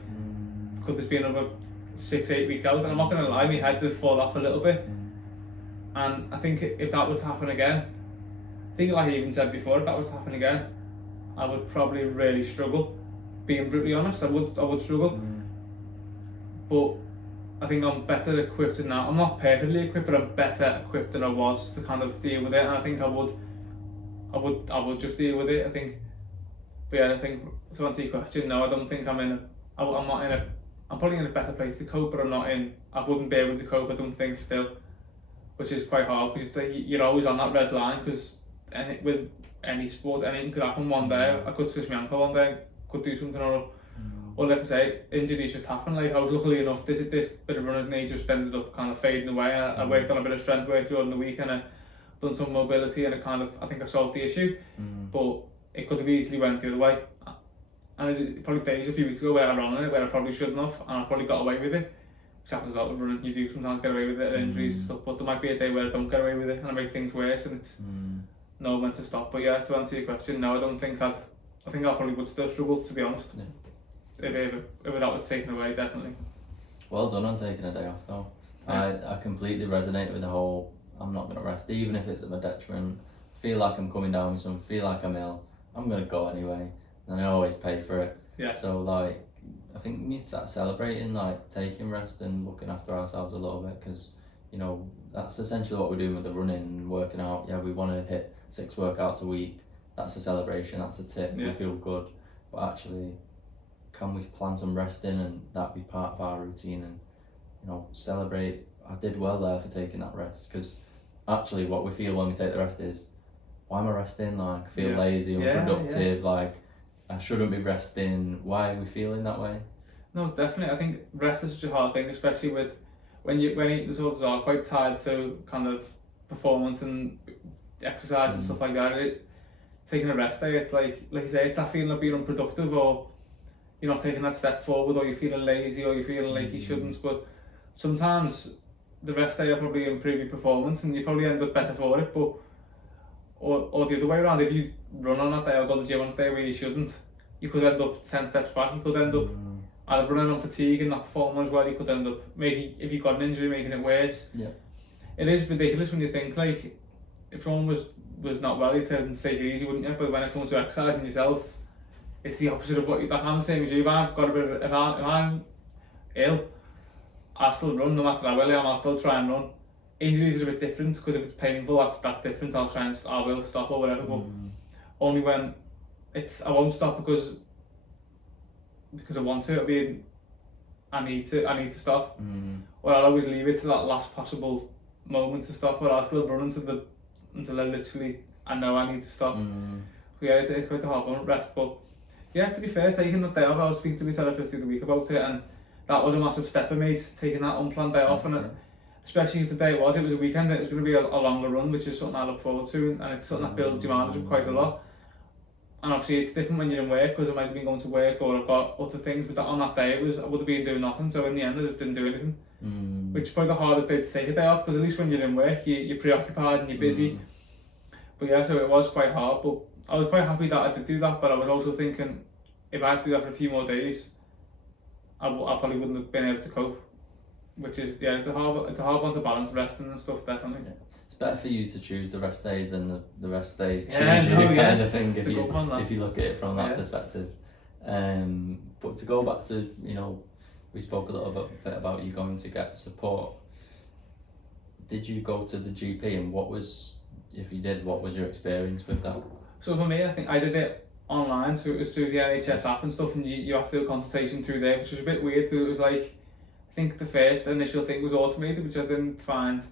Could this be another 6-8 weeks out? And I'm not going to lie, my head did fall off a little bit. And I think if that was to happen again, I think, like I even said before, if that was to happen again, I would probably really struggle. Being brutally honest, I would struggle. But I think I'm better equipped now. I'm not perfectly equipped, but I'm better equipped than I was to kind of deal with it. And I think I would just deal with it. I think, but yeah, I think to answer your question, no, I don't think I'm not in a. I'm probably in a better place to cope, but I'm not in. I wouldn't be able to cope. I don't think still, which is quite hard because it's like you're always on that red line because with any sport, anything could happen one day. I could twist my ankle one day, could do something or like I say, injuries just happen. Like I was luckily enough, this bit of running knee just ended up kind of fading away. And I worked on a bit of strength work during the week and I done some mobility and I think I solved the issue. But it could have easily went the other way. And it probably days a few weeks ago where I ran on it, where I probably shouldn't have, and I probably got away with it. Which happens a lot with running, you do sometimes get away with it, injuries and stuff, but there might be a day where I don't get away with it and I make things worse and it's know when to stop. But yeah, to answer your question, no, I don't think I think I probably would still struggle, to be honest. Yeah. If that was taken away, definitely. Well done on taking a day off though. Yeah. I completely resonate with the whole, I'm not going to rest, even if it's at my detriment. Feel like I'm coming down with something, feel like I'm ill, I'm going to go anyway. And I always pay for it. Yeah. So like, I think we need to start celebrating like taking rest and looking after ourselves a little bit, because you know that's essentially what we're doing with the running and working out. Yeah, we want to hit 6 workouts a week. That's a celebration. That's a tip. Yeah. We feel good, but actually, can we plan some resting and that be part of our routine and you know celebrate? I did well there for taking that rest, because actually what we feel when we take the rest is, why am I resting? Like I feel lazy, unproductive. Like I shouldn't be resting. Why are we feeling that way? No, definitely. I think rest is such a hard thing, especially with when eating disorders are quite tied to kind of performance and exercise and stuff like that. Taking a rest day, it's like you say, it's that feeling of being unproductive, or you're not taking that step forward, or you're feeling lazy, or you're feeling like you shouldn't. But sometimes the rest day will probably improve your performance, and you probably end up better for it. But or the other way around, if you run on that day or go to the gym on a day where you shouldn't, you could end up 10 steps back. You could end up either running on fatigue and not performing as well. You could end up making, if you've got an injury, making it worse. Yeah. It is ridiculous when you think, like, if someone was not well, you'd say take it easy, wouldn't you? But when it comes to exercising yourself, it's the opposite of what you, I'm the same as you. If I've got a bit of, if I'm ill, I'll still run, no matter how well I am, I'll still try and run. Injuries are a bit different, because if it's painful, that's different. I will stop or whatever. But only when I won't stop because I want to. It'll be I need to stop. Or I'll always leave it to that last possible moment to stop, or I'll still run until I know I need to stop. But yeah, it's quite a hard one, rest. But yeah, to be fair, taking that day off, I was speaking to my therapist the other week about it, and that was a massive step for me, taking that unplanned day off. And especially if the day it was a weekend, it was going to be a longer run, which is something I look forward to, and it's something that builds your mileage up quite a lot. And obviously it's different when you're in work, because I might have been going to work or I've got other things, but on that day I would have been doing nothing, so in the end I just didn't do anything. Which is probably the hardest day to take a day off, because at least when you're in work you're preoccupied and you're busy. But yeah, so it was quite hard, but I was quite happy that I did do that. But I was also thinking, if I had to do that for a few more days, I probably wouldn't have been able to cope. Which is, yeah, it's a hard one to balance, resting and stuff, definitely. Yeah. It's better for you to choose the rest days than the rest days choose you, kind of thing, if you look at it from that perspective. But to go back to, you know, we spoke a little bit about you going to get support. Did you go to the GP, and if you did, what was your experience with that? So for me, I think I did it online, so it was through the NHS app and stuff, and you have to do a consultation through there, which was a bit weird, because it was like, I think the first initial thing was automated, which I didn't find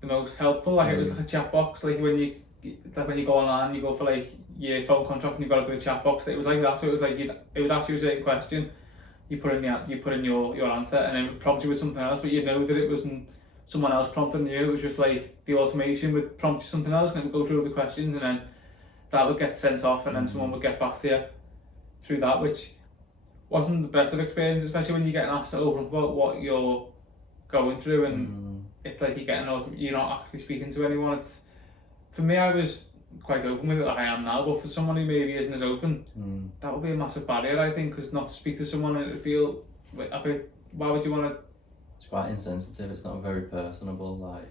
the most helpful. Like it was like a chat box, like when you go online, you go for like your phone contract and you've got to do a chat box. It was like that. So it was like it would ask you a certain question, you put in your answer, and then it would prompt you with something else, but you know that it wasn't someone else prompting you. It was just like the automation would prompt you something else, and it would go through all the questions, and then that would get sent off, and then someone would get back to you through that, which wasn't the best of experience, especially when you're getting asked to open up about what you're going through, and it's like you're not actually speaking to anyone. It's, for me, I was quite open with it, like I am now, but for someone who maybe isn't as open, that would be a massive barrier, I think, because not to speak to someone and it would feel a bit, why would you want to? It's quite insensitive, it's not very personable, like.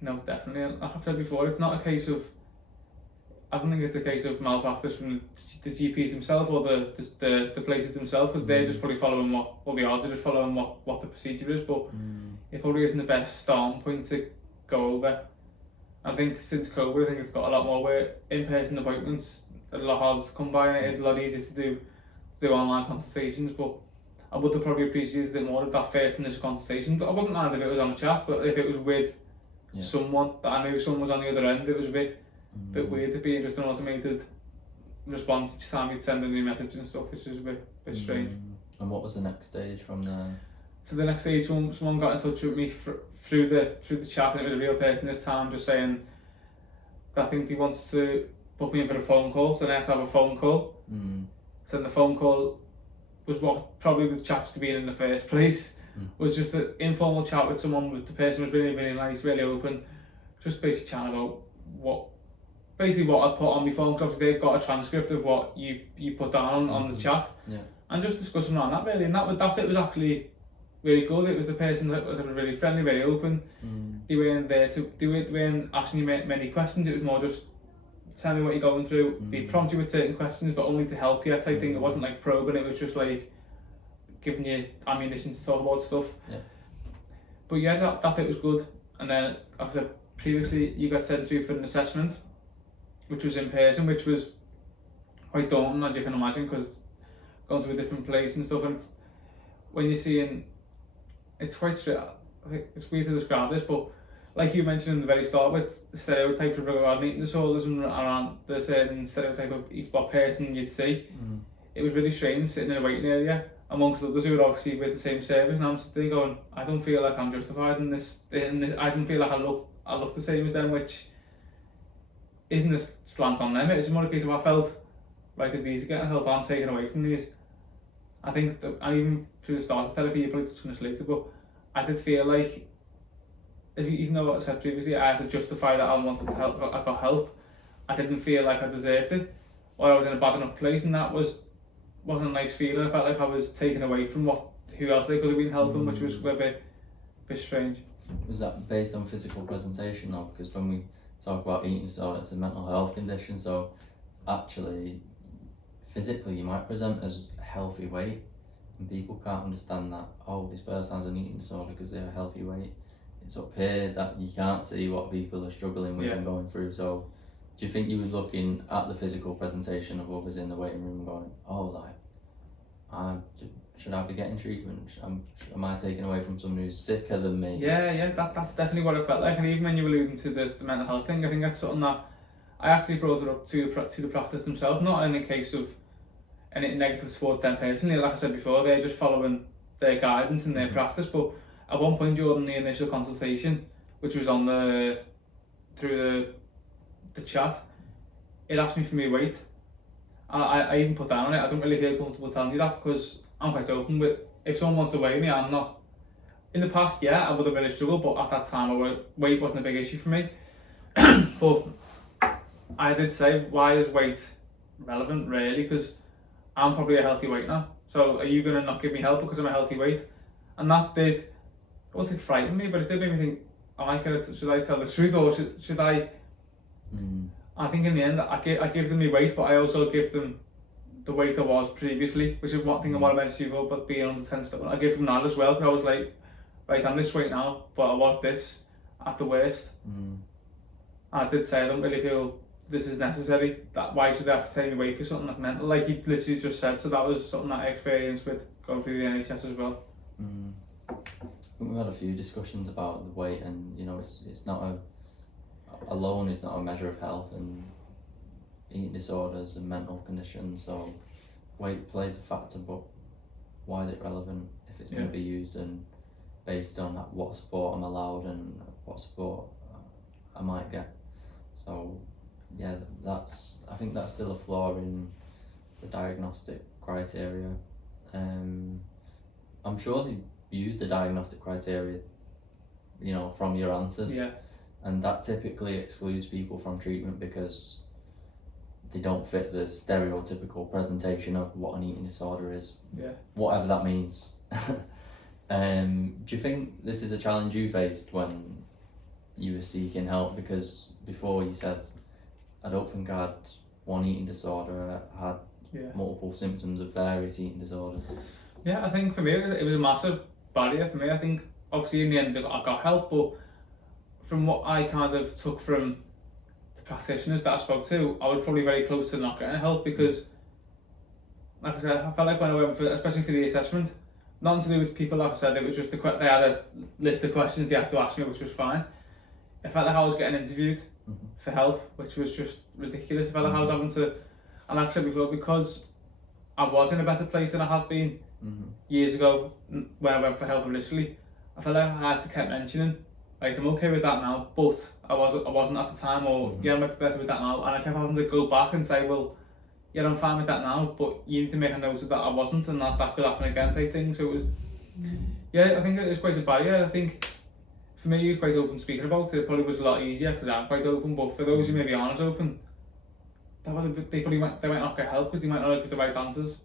No, definitely, like I've said before, it's not a case of, I don't think it's a case of malpractice from the GPs themselves or the places themselves, because they're just probably following the odds are just following what the procedure is, but it probably isn't the best starting point to go over. I think since COVID, I think it's got a lot more where in-person appointments are a lot harder to come by, and it is a lot easier to do online consultations, but I would have probably appreciated it more of that first initial consultation. But I wouldn't mind if it was on a chat, but if it was with someone that I knew someone was on the other end, it was a bit weird to be just an automated response each time you'd send a new message and stuff, which is a bit strange. And what was the next stage from there? So the next stage, someone got in touch with me through the chat, and it was a real person this time, just saying that I think he wants to book me in for a phone call, so then I have to have a phone call. So then the phone call was what probably the chat to be in the first place, was just an informal chat with someone. With the person was really, really nice, really open, just basically chatting about what I put on my phone, because they've got a transcript of what you put down on the chat, and just discussing around that really. And that bit was actually really good. It was the person that was really friendly, very open. They weren't asking you many questions. It was more just tell me what you're going through. They prompt you with certain questions, but only to help you. I think it wasn't like probing. It was just like giving you ammunition to talk about stuff. But yeah, that bit was good. And then, like I said previously, you got sent through for an assessment, which was in person, which was quite daunting, as you can imagine, because going to a different place and stuff. And when you're seeing, it's quite straight. I think it's weird to describe this, but like you mentioned in the very start, with the stereotypes of regarding eating disorders and around the certain stereotype of each person you'd see, it was really strange sitting in a waiting area amongst others who were obviously with the same service, and I'm sitting there going, I don't feel like I'm justified in this. I don't feel like I look the same as them, which isn't a slant on them. It's more a case of I felt, right, if these are getting help, I'm taken away from these. I think that, and even through the start of therapy, you'll probably touch later, but I did feel like, even though what I said previously, I had to justify that I wanted to help, I got help. I didn't feel like I deserved it, or I was in a bad enough place, and that wasn't a nice feeling. I felt like I was taken away from who else they could have been helping, which was a bit strange. Was that based on physical presentation though? Because when we talk about eating disorder, it's a mental health condition, so actually physically you might present as healthy weight, and people can't understand that, oh, this person has an eating disorder because they're a healthy weight. It's up here that you can't see what people are struggling with and going through. So do you think you were looking at the physical presentation of others in the waiting room going, oh, like, should I be getting treatment? Am I taken away from someone who's sicker than me? Yeah, that's definitely what it felt like. And even when you were alluding to the mental health thing, I think that's something that I actually brought it up to the practice themselves, not in a case of anything negative towards them personally. Like I said before, they're just following their guidance and their practice. But at one point during the initial consultation, which was on through the chat, it asked me for my weight. And I even put down on it, I don't really feel comfortable telling you that, because I'm quite open with, if someone wants to weigh me, I'm not. In the past, yeah, I would have really struggled, but at that time, weight wasn't a big issue for me. But I did say, why is weight relevant, really? Because I'm probably a healthy weight now. So are you going to not give me help because I'm a healthy weight? And that did, it wasn't frighten me, but it did make me think, should I tell the truth, or should I? I think in the end, I give them my weight, but I also give them the weight I was previously, which is one thing I want to mention to you about being under 10 stone. I give them that as well, because I was like, right, I'm this weight now, but I was this at the worst. I did say I don't really feel this is necessary. That why should I have to take away for something that's mental, like you literally just said. So that was something that I experienced with going through the NHS as well. We've had a few discussions about the weight, and you know, it's not alone is not a measure of health, and eating disorders and mental conditions. So weight plays a factor, but why is it relevant if it's going to be used and based on what support I'm allowed and what support I might get? So yeah, I think that's still a flaw in the diagnostic criteria. I'm sure they use the diagnostic criteria, you know, from your answers, and that typically excludes people from treatment because they don't fit the stereotypical presentation of what an eating disorder is, whatever that means. Do you think this is a challenge you faced when you were seeking help? Because before you said I don't think I had one eating disorder. I had multiple symptoms of various eating disorders. Yeah, I think for me it was a massive barrier for me. I think obviously in the end I got help, but from what I kind of took from the practitioners that I spoke to, I was probably very close to not getting help because, like I said, I felt like when I went for, especially for the assessment, nothing to do with people, like I said, it was just they had a list of questions they had to ask me, which was fine. It felt like I was getting interviewed for help, which was just ridiculous. It felt like I was having to, and like I said before, because I was in a better place than I had been years ago when I went for help initially, I felt like I had to keep mentioning, like, I'm okay with that now, but I wasn't at the time, or yeah, I'm better with that now, and I kept having to go back and say, well, yeah, I'm fine with that now, but you need to make a note of that I wasn't, and that could happen again type thing. So it was, yeah, I think it was quite a barrier. I think for me, he was quite open speaking about it. It probably was a lot easier because I'm quite open, but for those who maybe aren't as open, they might not get help because they might not give the right answers.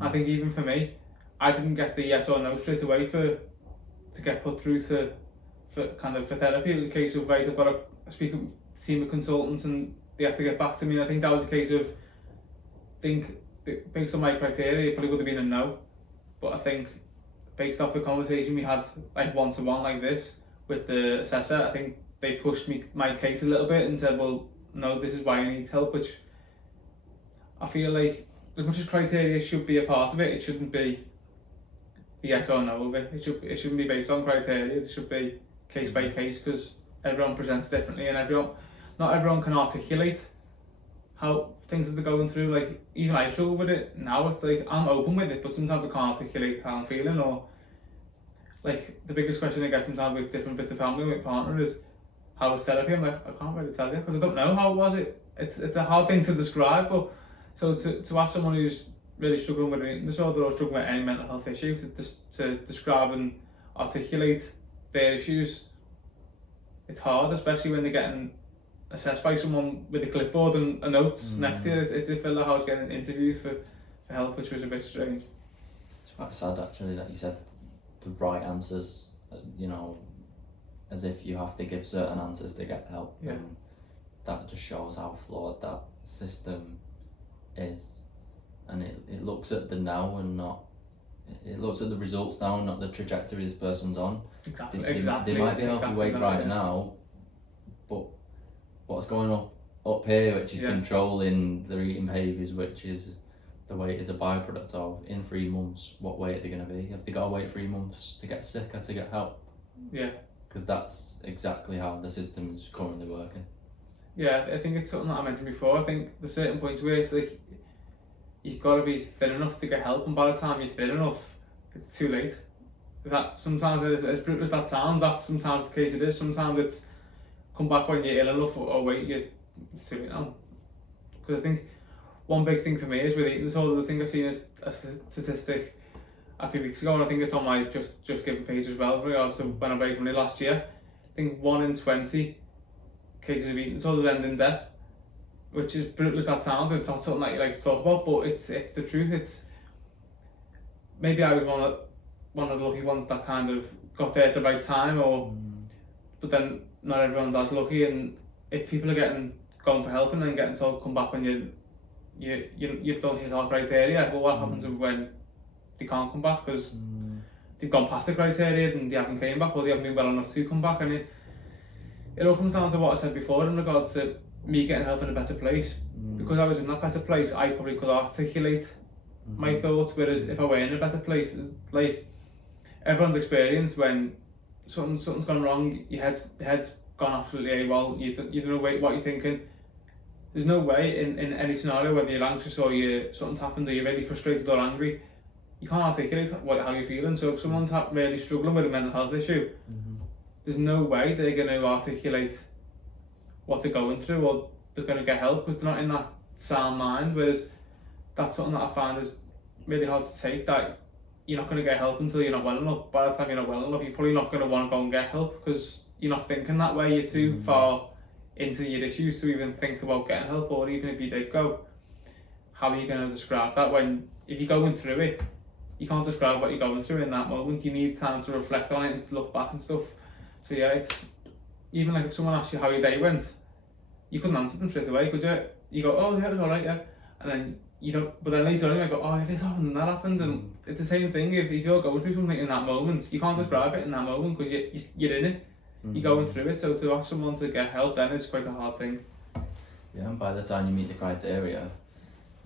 I think even for me, I didn't get the yes or no straight away to get put through for therapy. It was a case of, right, I've got to speak with a team of consultants and they have to get back to me. And I think that was a case of, based on my criteria, it probably would have been a no. But I think based off the conversation we had, like one-to-one like this with the assessor, I think they pushed my case a little bit and said, well, no, this is why you need help, which I feel like as much as criteria should be a part of it, it shouldn't be the yes or no of it. It shouldn't be based on criteria. It should be case by case because everyone presents differently and not everyone can articulate how things that they're going through. Like, even I struggle with it now. It's like I'm open with it, but sometimes I can't articulate how I'm feeling. Or like the biggest question I get sometimes with different bits of family, with partner, is how was therapy? I'm like, I can't really tell you because I don't know how it was. It's a hard thing to describe. But so to ask someone who's really struggling with an eating disorder or struggling with any mental health issue to describe and articulate their issues, it's hard, especially when they're getting assessed by someone with a clipboard and notes next to you. It did feel like I was getting interviewed for help, which was a bit strange. It's quite sad actually that you said the right answers, you know, as if you have to give certain answers to get help. Yeah. And that just shows how flawed that system is. And it looks at the now and not, it looks at the results now and not the trajectory this person's on. Exactly. They might be healthy weight right now, but what's going up here, which is controlling their eating behaviours, which is the weight is a byproduct of, in 3 months, what weight are they going to be? Have they got to wait 3 months to get sick or to get help? Yeah. Because that's exactly how the system is currently working. Yeah, I think it's something that I mentioned before. I think there's certain points where it's like, you've got to be thin enough to get help, and by the time you're thin enough, it's too late. That sometimes, as brutal as that sounds, that's sometimes the case it is. Sometimes it's come back when you're ill enough, or wait, it's too late now. Because I think one big thing for me is with eating disorders, I think I've seen a statistic a few weeks ago, and I think it's on my Just Giving page as well, in regards to when I raised money last year. I think 1 in 20 cases of eating disorders end in death, which is brutal as that sounds. It's not something that you like to talk about, but it's the truth. It's maybe I was one of the lucky ones that kind of got there at the right time, but then not everyone's as lucky. And if people are going for help and then getting told come back when you don't hit our criteria, well, what happens when they can't come back because they've gone past the criteria and they haven't came back, or they haven't been well enough to come back? And it all comes down to what I said before in regards to me getting help in a better place. Because I was in that better place, I probably could articulate my thoughts, whereas if I were in a better place, it's like everyone's experience when something's gone wrong, your head's gone absolutely AWOL, you don't know what you're thinking. There's no way in any scenario, whether you're anxious or something's happened or you're really frustrated or angry, you can't articulate how you're feeling. So if someone's really struggling with a mental health issue, there's no way they're going to articulate what they're going through, or they're going to get help because they're not in that sound mind. Whereas that's something that I find is really hard to take, that you're not going to get help until you're not well enough. By the time you're not well enough, you're probably not going to want to go and get help because you're not thinking that way. You're too far into your issues to even think about getting help. Or even if you did go, how are you going to describe that when, if you're going through it, you can't describe what you're going through in that moment. You need time to reflect on it and to look back and stuff. So yeah, it's even like if someone asks you how your day went, you couldn't answer them straight away, could you? You go, oh yeah, it was alright, yeah. And then you don't, but then later on you might go, oh, this happened and that happened. And it's the same thing, if you're going through something in that moment, you can't describe it in that moment because you're in it. You're going through it, so to ask someone to get help then is quite a hard thing. Yeah, and by the time you meet the criteria,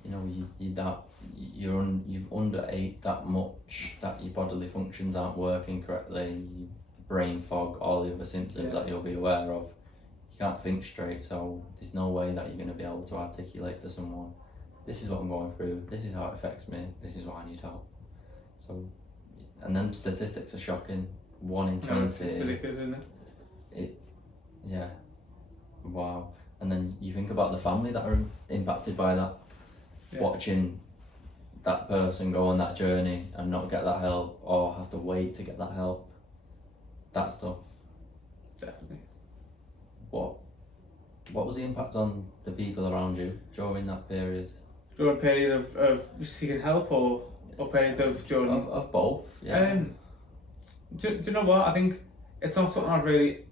you know, you've underate that much that your bodily functions aren't working correctly, you brain fog, all the other symptoms that you'll be aware of. You can't think straight, so there's no way that you're going to be able to articulate to someone, this is what I'm going through, this is how it affects me, this is why I need help. So, and then statistics are shocking. 1 in 20. It's ridiculous, isn't it? Yeah. Wow. And then you think about the family that are impacted by that, watching that person go on that journey and not get that help or have to wait to get that help. That's tough. Definitely. What was the impact on the people around you during that period? During a period of seeking help or period of during? Of both, yeah. Do you know what? I think it's not something I've really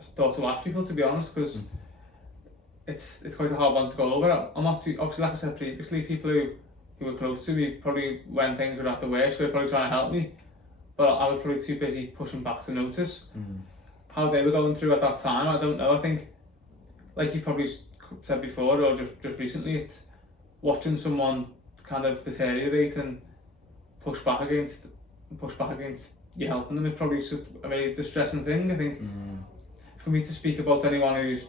thought to ask people, to be honest, because it's quite a hard one to go over. I'm not too, obviously, like I said previously, people who were close to me, probably when things were at the worst, were probably trying to help me, but I was probably too busy pushing back to notice. How they were going through at that time, I don't know. I think, like you probably said before, or just recently, it's watching someone kind of deteriorate and push back against you helping them is probably a very distressing thing. I think for me to speak about anyone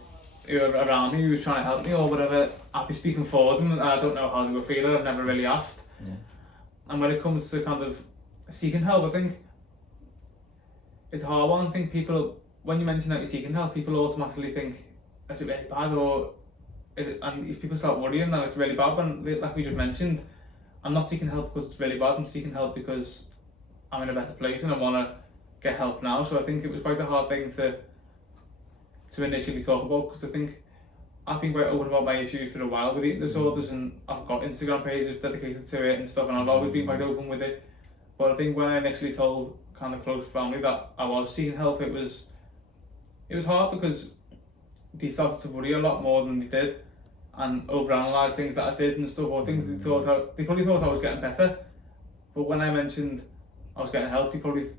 who are around me who's trying to help me or whatever, I'd be speaking for them, and I don't know how they were feeling. I've never really asked. And when it comes to kind of seeking help, I think it's a hard one. I think people, when you mention that you're seeking help, people automatically think, is it really bad? And if people start worrying that it's really bad, when, like we just mentioned, I'm not seeking help because it's really bad, I'm seeking help because I'm in a better place and I want to get help now. So I think it was quite a hard thing to initially talk about, because I think I've been quite open about my issues for a while with eating disorders, and I've got Instagram pages dedicated to it and stuff, and I've always been quite open with it. But I think when I initially told kind of close family that I was seeking help, it was hard, because they started to worry a lot more than they did and overanalyze things that I did and stuff, or things they probably thought I was getting better. But when I mentioned I was getting help, they probably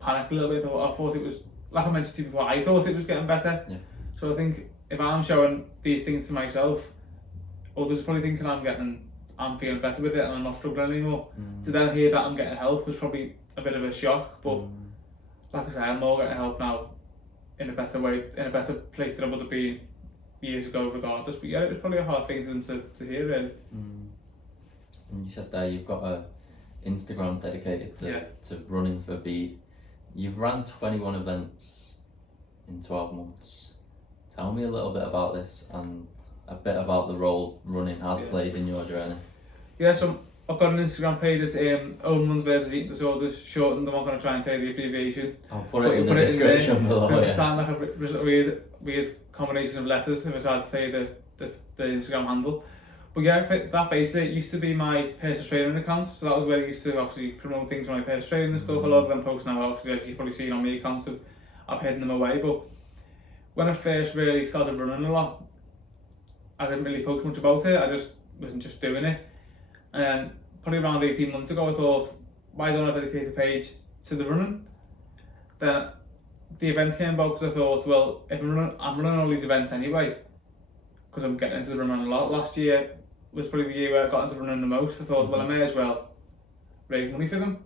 panicked a little bit. I thought it was, like I mentioned to you before, I thought it was getting better. So I think if I'm showing these things to myself, others probably thinking I'm feeling better with it and I'm not struggling anymore. To then hear that I'm getting help was probably a bit of a shock, but like I say, I'm more getting help now in a better way, in a better place than I would have been years ago regardless. But yeah, it was probably a hard thing for them to hear, really. And you said there you've got a Instagram dedicated to running for Beat. You've ran 21 events in 12 months. Tell me a little bit about this and a bit about the role running has played in your journey. Yeah, so I've got an Instagram page, it's Owen Runs versus Eating Disorders, shortened. I'm not going to try and say the abbreviation. I'll put it in the description below. It sounds like a weird combination of letters if I tried to say the Instagram handle. But yeah, that basically, it used to be my personal training account, so that was where I used to obviously promote things on my personal training and stuff. A lot of them posts now, obviously, as you've probably seen on my accounts, I've hidden them away. But when I first really started running a lot, I didn't really post much about it. I just wasn't just doing it. And probably around 18 months ago, I thought, why don't I dedicate a page to the running? Then the events came about because I thought, well, if I'm running all these events anyway, because I'm getting into the running a lot. Last year was probably the year where I got into running the most. I thought, well, I may as well raise money for them.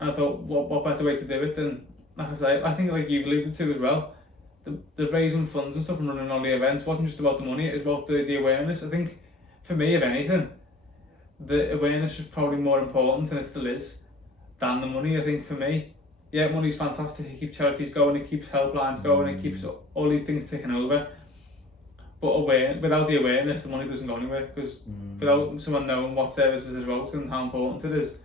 And I thought, what better way to do it than, like I say, I think like you've alluded to as well, the raising funds and stuff and running all the events wasn't just about the money, it was about the awareness. I think for me, if anything, the awareness is probably more important, and it still is, than the money. I think for me, yeah, money's fantastic, it keeps charities going, it keeps helplines going, it keeps all these things ticking over. But without the awareness, the money doesn't go anywhere, because without someone knowing what services is about and how important it is,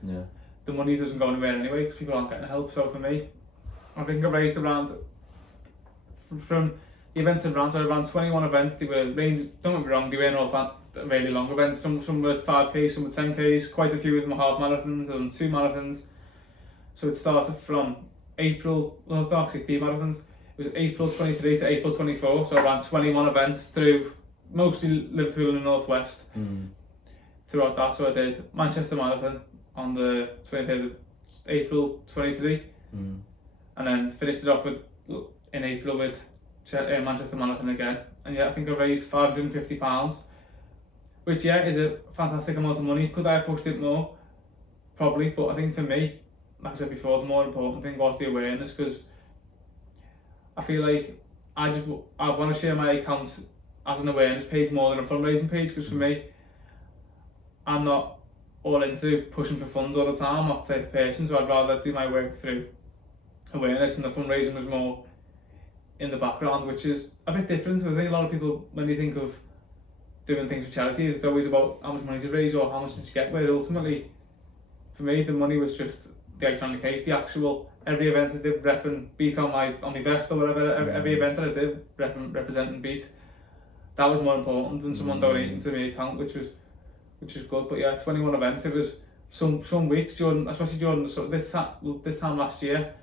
the money doesn't go anywhere anyway, because people aren't getting help. So for me, I think I raised around, from the events I've ran, so I ran 21 events. They were ranged, don't get me wrong, they weren't all really long events. Some were 5K, some were 10Ks, quite a few of them were half marathons and 2 marathons. So it started from April, well, actually 3 marathons. was April 23 to April 24, so I ran 21 events through mostly Liverpool and the North West. Throughout that, so I did Manchester Marathon on the 23rd of April 23, and then finished it off with in April with Manchester Marathon again. And yeah, I think I raised £550, which is a fantastic amount of money. Could I have pushed it more? Probably, but I think for me, like I said before, the more important thing was the awareness, because I feel like I want to share my account as an awareness page more than a fundraising page, because for me, I'm not all into pushing for funds all the time. I'm not the type of person, so I'd rather do my work through awareness, and the fundraising was more in the background, which is a bit different. So I think a lot of people, when they think of doing things for charity, it's always about how much money to raise or how much did you get, where ultimately, for me, the money was just the icing on the cake. The actual, every event I did rep and beat on my vest or whatever, every event that I did represent and beat, that was more important than someone donating to my account, which is good. But yeah, 21 events. It was some weeks during, especially during this time last year,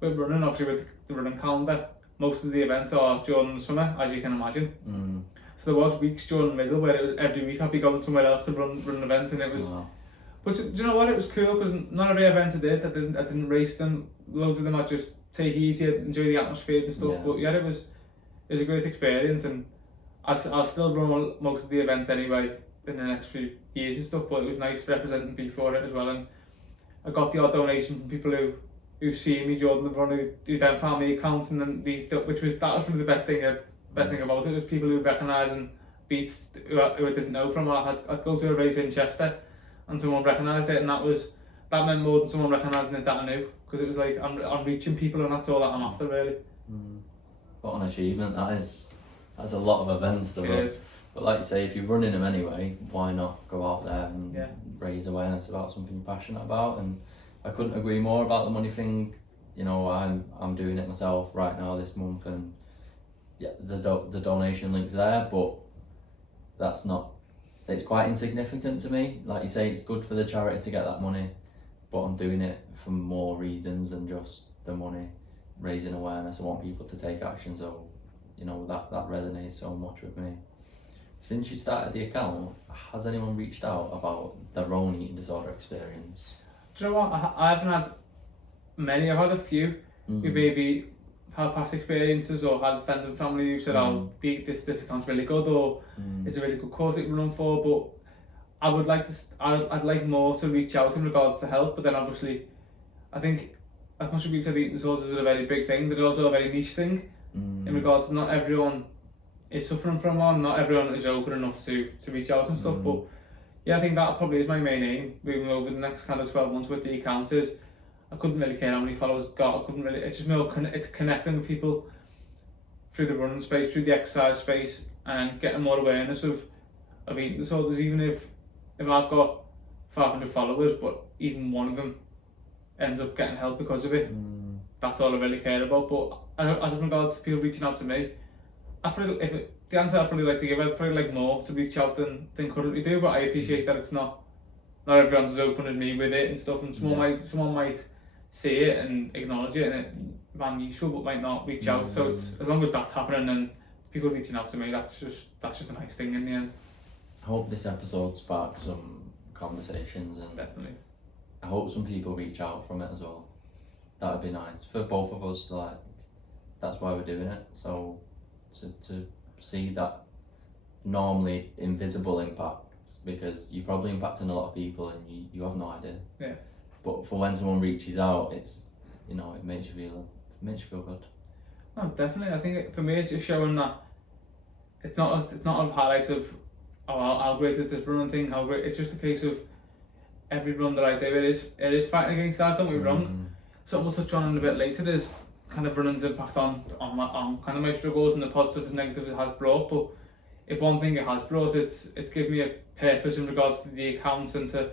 we're running obviously with the running calendar. Most of the events are during the summer, as you can imagine. So there was weeks during the middle where it was every week I'd be going somewhere else to run an event, and it was. Wow. But do you know what? It was cool, because none of the events I didn't race them. Loads of them I'd just take easy, enjoy the atmosphere and stuff. Yeah. But yeah, it was a great experience, and I'll still run most of the events anyway in the next few years and stuff. But it was nice representing me for it as well, and I got the odd donation from people who see me during the run, who then found me accounts, and then that was probably the best thing about it, was people who recognise and beat who I didn't know from. I'd go to a race in Chester, and someone recognised it, and that meant more than someone recognising it that I knew, because it was like I'm reaching people, and that's all that I'm after, really. What an achievement that is. That's a lot of events to run. But like you say, if you're running them anyway, why not go out there and raise awareness about something you're passionate about? And I couldn't agree more about the money thing. You know, I'm doing it myself right now this month, and yeah, the donation link's there, but that's not. It's quite insignificant to me. Like you say, it's good for the charity to get that money, but I'm doing it for more reasons than just the money. Raising awareness, I want people to take action, so you know that resonates so much with me. Since you started the account, has anyone reached out about their own eating disorder experience? Do you know what? I haven't had many. I've had a few who maybe had past experiences, or had friends and family who said, "Oh, this account's really good," or "It's a really good cause it run for." But I would like to. I'd like more to reach out in regards to help. But then obviously, I think I contribute to the eating disorders is a very big thing, but it's also a very niche thing in regards to not everyone is suffering from one. Not everyone is open enough to reach out and stuff. But yeah, I think that probably is my main aim moving over the next kind of 12 months with the account. Is I couldn't really care how many followers I got. I couldn't really. It's just more. It's connecting with people through the running space, through the exercise space, and getting more awareness of eating disorders. Even if I've got 500 followers, but even one of them ends up getting help because of it, that's all I really care about. But as regards to people reaching out to me, the answer I'd probably like to give, I'd probably like more to reach out than currently do. But I appreciate that it's not everyone's as open as me with it and stuff, and someone might see it and acknowledge it, and it might be useful, but might not reach out. So it's, as long as that's happening and people reaching out to me, that's just a nice thing in the end. I hope this episode sparks some conversations, and definitely I hope some people reach out from it as well. That would be nice for both of us. That's why we're doing it. So to see that normally invisible impact, because you're probably impacting a lot of people and you have no idea. Yeah. But for when someone reaches out, it's, you know, it makes you feel good. Oh, definitely. I think for me, it's just showing that it's not a highlight of how great is this running thing, how great. It's just a case of every run that I do, it is fighting against that. Don't be wrong. Something we'll touch on in a bit later is kind of running's impact on kind of my struggles and the positives and negatives it has brought. But if one thing it has brought, it's given me a purpose in regards to the account and to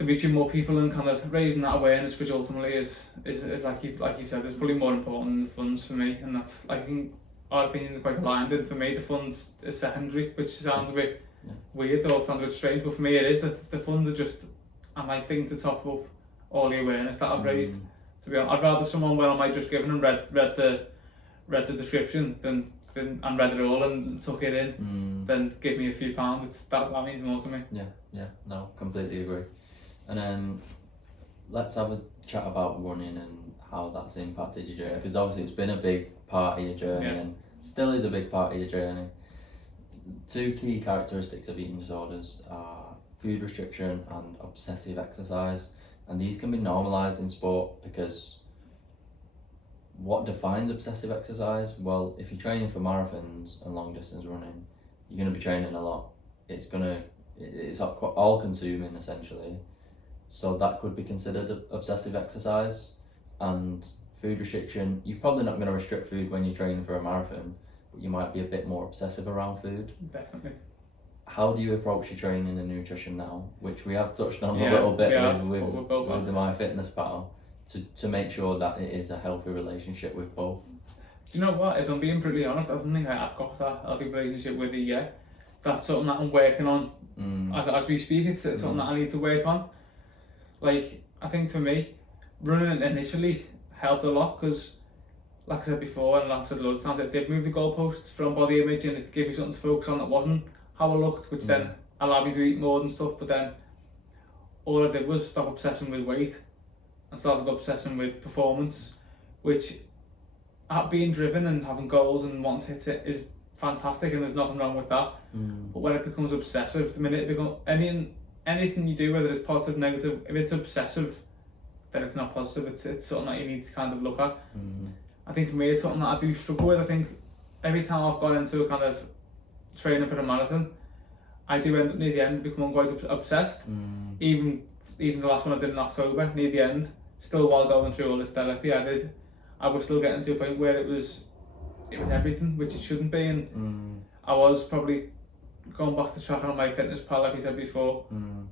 reaching more people and kind of raising that awareness, which ultimately is like you said, is probably more important than the funds for me. And that's, I think our opinion is quite aligned. And for me, the funds is secondary, which sounds a bit weird or sounds a bit strange, but for me it is. The funds are just a nice thing to top up all the awareness that I've raised. To be honest, I'd rather someone, when I might just given and read the read the description and read it all and took it in, then give me a few pounds. That means more to me. Yeah, no, completely agree. And let's have a chat about running and how that's impacted your journey, because obviously it's been a big part of your journey and still is a big part of your journey. 2 key characteristics of eating disorders are food restriction and obsessive exercise, and these can be normalised in sport because what defines obsessive exercise? Well, if you're training for marathons and long distance running, you're going to be training a lot. It's all consuming essentially. So that could be considered obsessive exercise. And food restriction, you're probably not going to restrict food when you're training for a marathon, but you might be a bit more obsessive around food. Definitely. How do you approach your training and nutrition now, which we have touched on a little bit with the MyFitnessPal, to make sure that it is a healthy relationship with both? Do you know what? If I'm being pretty honest, I don't think I've got that healthy relationship with it yet. That's something that I'm working on as we speak. It's something that I need to work on. Like, I think for me, running initially helped a lot because, like I said before, and I've said loads of times, it did move the goalposts from body image and it gave me something to focus on that wasn't how I looked, which then allowed me to eat more and stuff. But then all I did was stop obsessing with weight and started obsessing with performance, which being driven and having goals and wanting to hit it is fantastic, and there's nothing wrong with that. But when it becomes obsessive, the minute it becomes anything you do, whether it's positive, negative, if it's obsessive, then it's not positive. It's something that you need to kind of look at. I think for me, it's something that I do struggle with. I think every time I've gone into a kind of training for a marathon, I do end up near the end becoming quite obsessed. Even the last one I did in October, near the end, still while going through all this therapy, I was still getting to a point where it was everything, which it shouldn't be, and I was probably going back to tracking on MyFitnessPal, like we said before,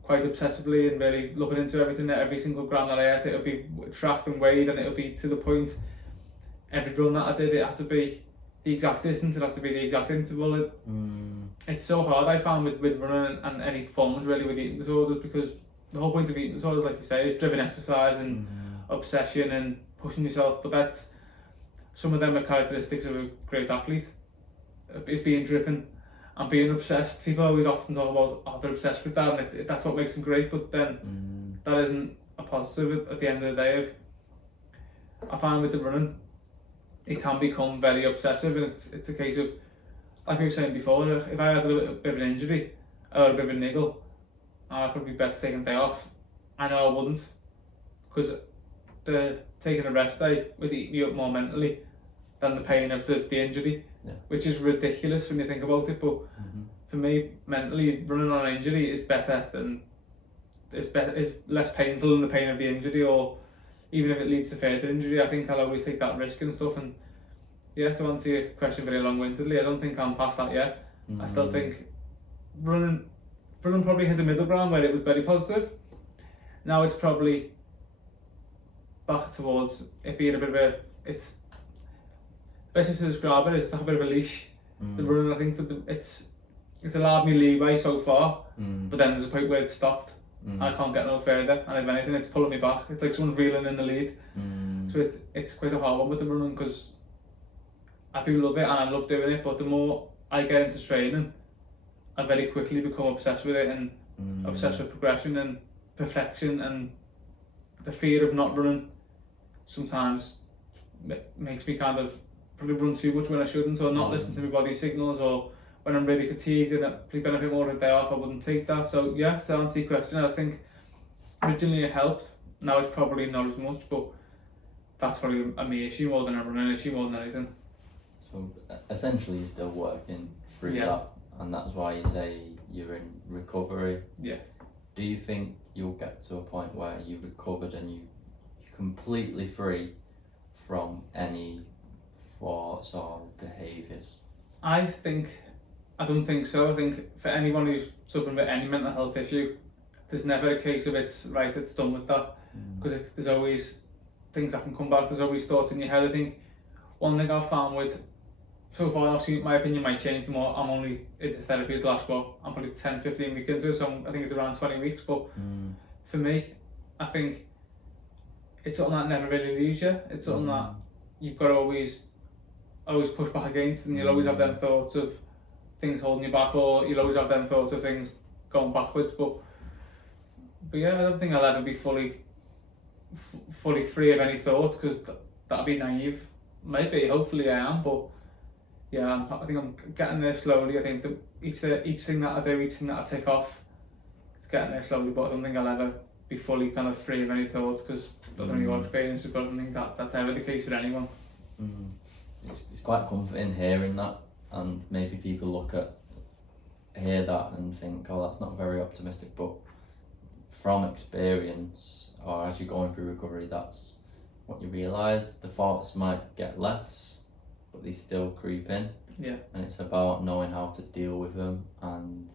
quite obsessively, and really looking into everything. Every single gram that I ate, it would be tracked and weighed, and it would be to the point. Every run that I did, it had to be the exact distance, it had to be the exact interval. It's so hard, I found, with running and any performance really with eating disorders, because the whole point of eating disorders, like you say, is driven exercise and obsession and pushing yourself. But that's some of them are characteristics of a great athlete. It's being driven and being obsessed. People always often talk about they're obsessed with that, and that's what makes them great. But then that isn't a positive at the end of the day. I find with the running, it can become very obsessive, and it's a case of, like we were saying before, if I had a bit of an injury or a bit of a niggle, I'd probably be better taking a day off. I know I wouldn't, because the taking a rest day would eat me up more mentally than the pain of the injury, which is ridiculous when you think about it. But for me, mentally, running on an injury is better than it's less painful than the pain of the injury, or even if it leads to further injury. I think I'll always take that risk and stuff. And yeah, to answer your question very long-windedly, I don't think I'm past that yet. I still think running probably hit a middle ground where it was very positive. Now it's probably back towards it being a bit of it's better to describe it, it's like a bit of a leash. The running, I think, it's allowed me leeway so far, but then there's a point where it stopped. And I can't get no further, and if anything, it's pulling me back. It's like someone reeling in the lead. So it's quite a hard one with the running, because I do love it and I love doing it, but the more I get into training, I very quickly become obsessed with it, and obsessed with progression and perfection, and the fear of not running sometimes makes me kind of probably run too much when I shouldn't, or not listen to my body signals, or when I'm really fatigued and it'd been a bit more of a day off, I wouldn't take that. So yeah, to answer your question, I think originally it helped. Now it's probably not as much, but that's probably a me issue more than a running issue more than anything. So essentially you're still working through that, and that's why you say you're in recovery. Yeah. Do you think you'll get to a point where you've recovered and you're completely free from any thoughts or behaviours? I don't think so. I think for anyone who's suffering with any mental health issue, there's never a case of it's done with that, because there's always things that can come back, there's always thoughts in your head. I think one thing I've found with, so far, obviously my opinion might change more, I'm only into therapy the last, I'm probably 10-15 weeks into it, so I think it's around 20 weeks, but for me, I think it's something that never really leaves you. It's something that you've got to always always push back against, and you'll always have them thoughts of things holding you back, or you'll always have them thoughts of things going backwards. But yeah, I don't think I'll ever be fully free of any thoughts, because that'd be naive. Maybe, hopefully I am, but yeah, I think I'm getting there slowly. I think that each thing that I do, each thing that I tick off, it's getting there slowly, but I don't think I'll ever be fully kind of free of any thoughts, because I don't know your experience, but I don't think that's ever the case with anyone. It's quite comforting hearing that, and maybe people hear that and think, oh, that's not very optimistic, but from experience, or as you're going through recovery, that's what you realise. The thoughts might get less, but they still creep in. Yeah. And it's about knowing how to deal with them, and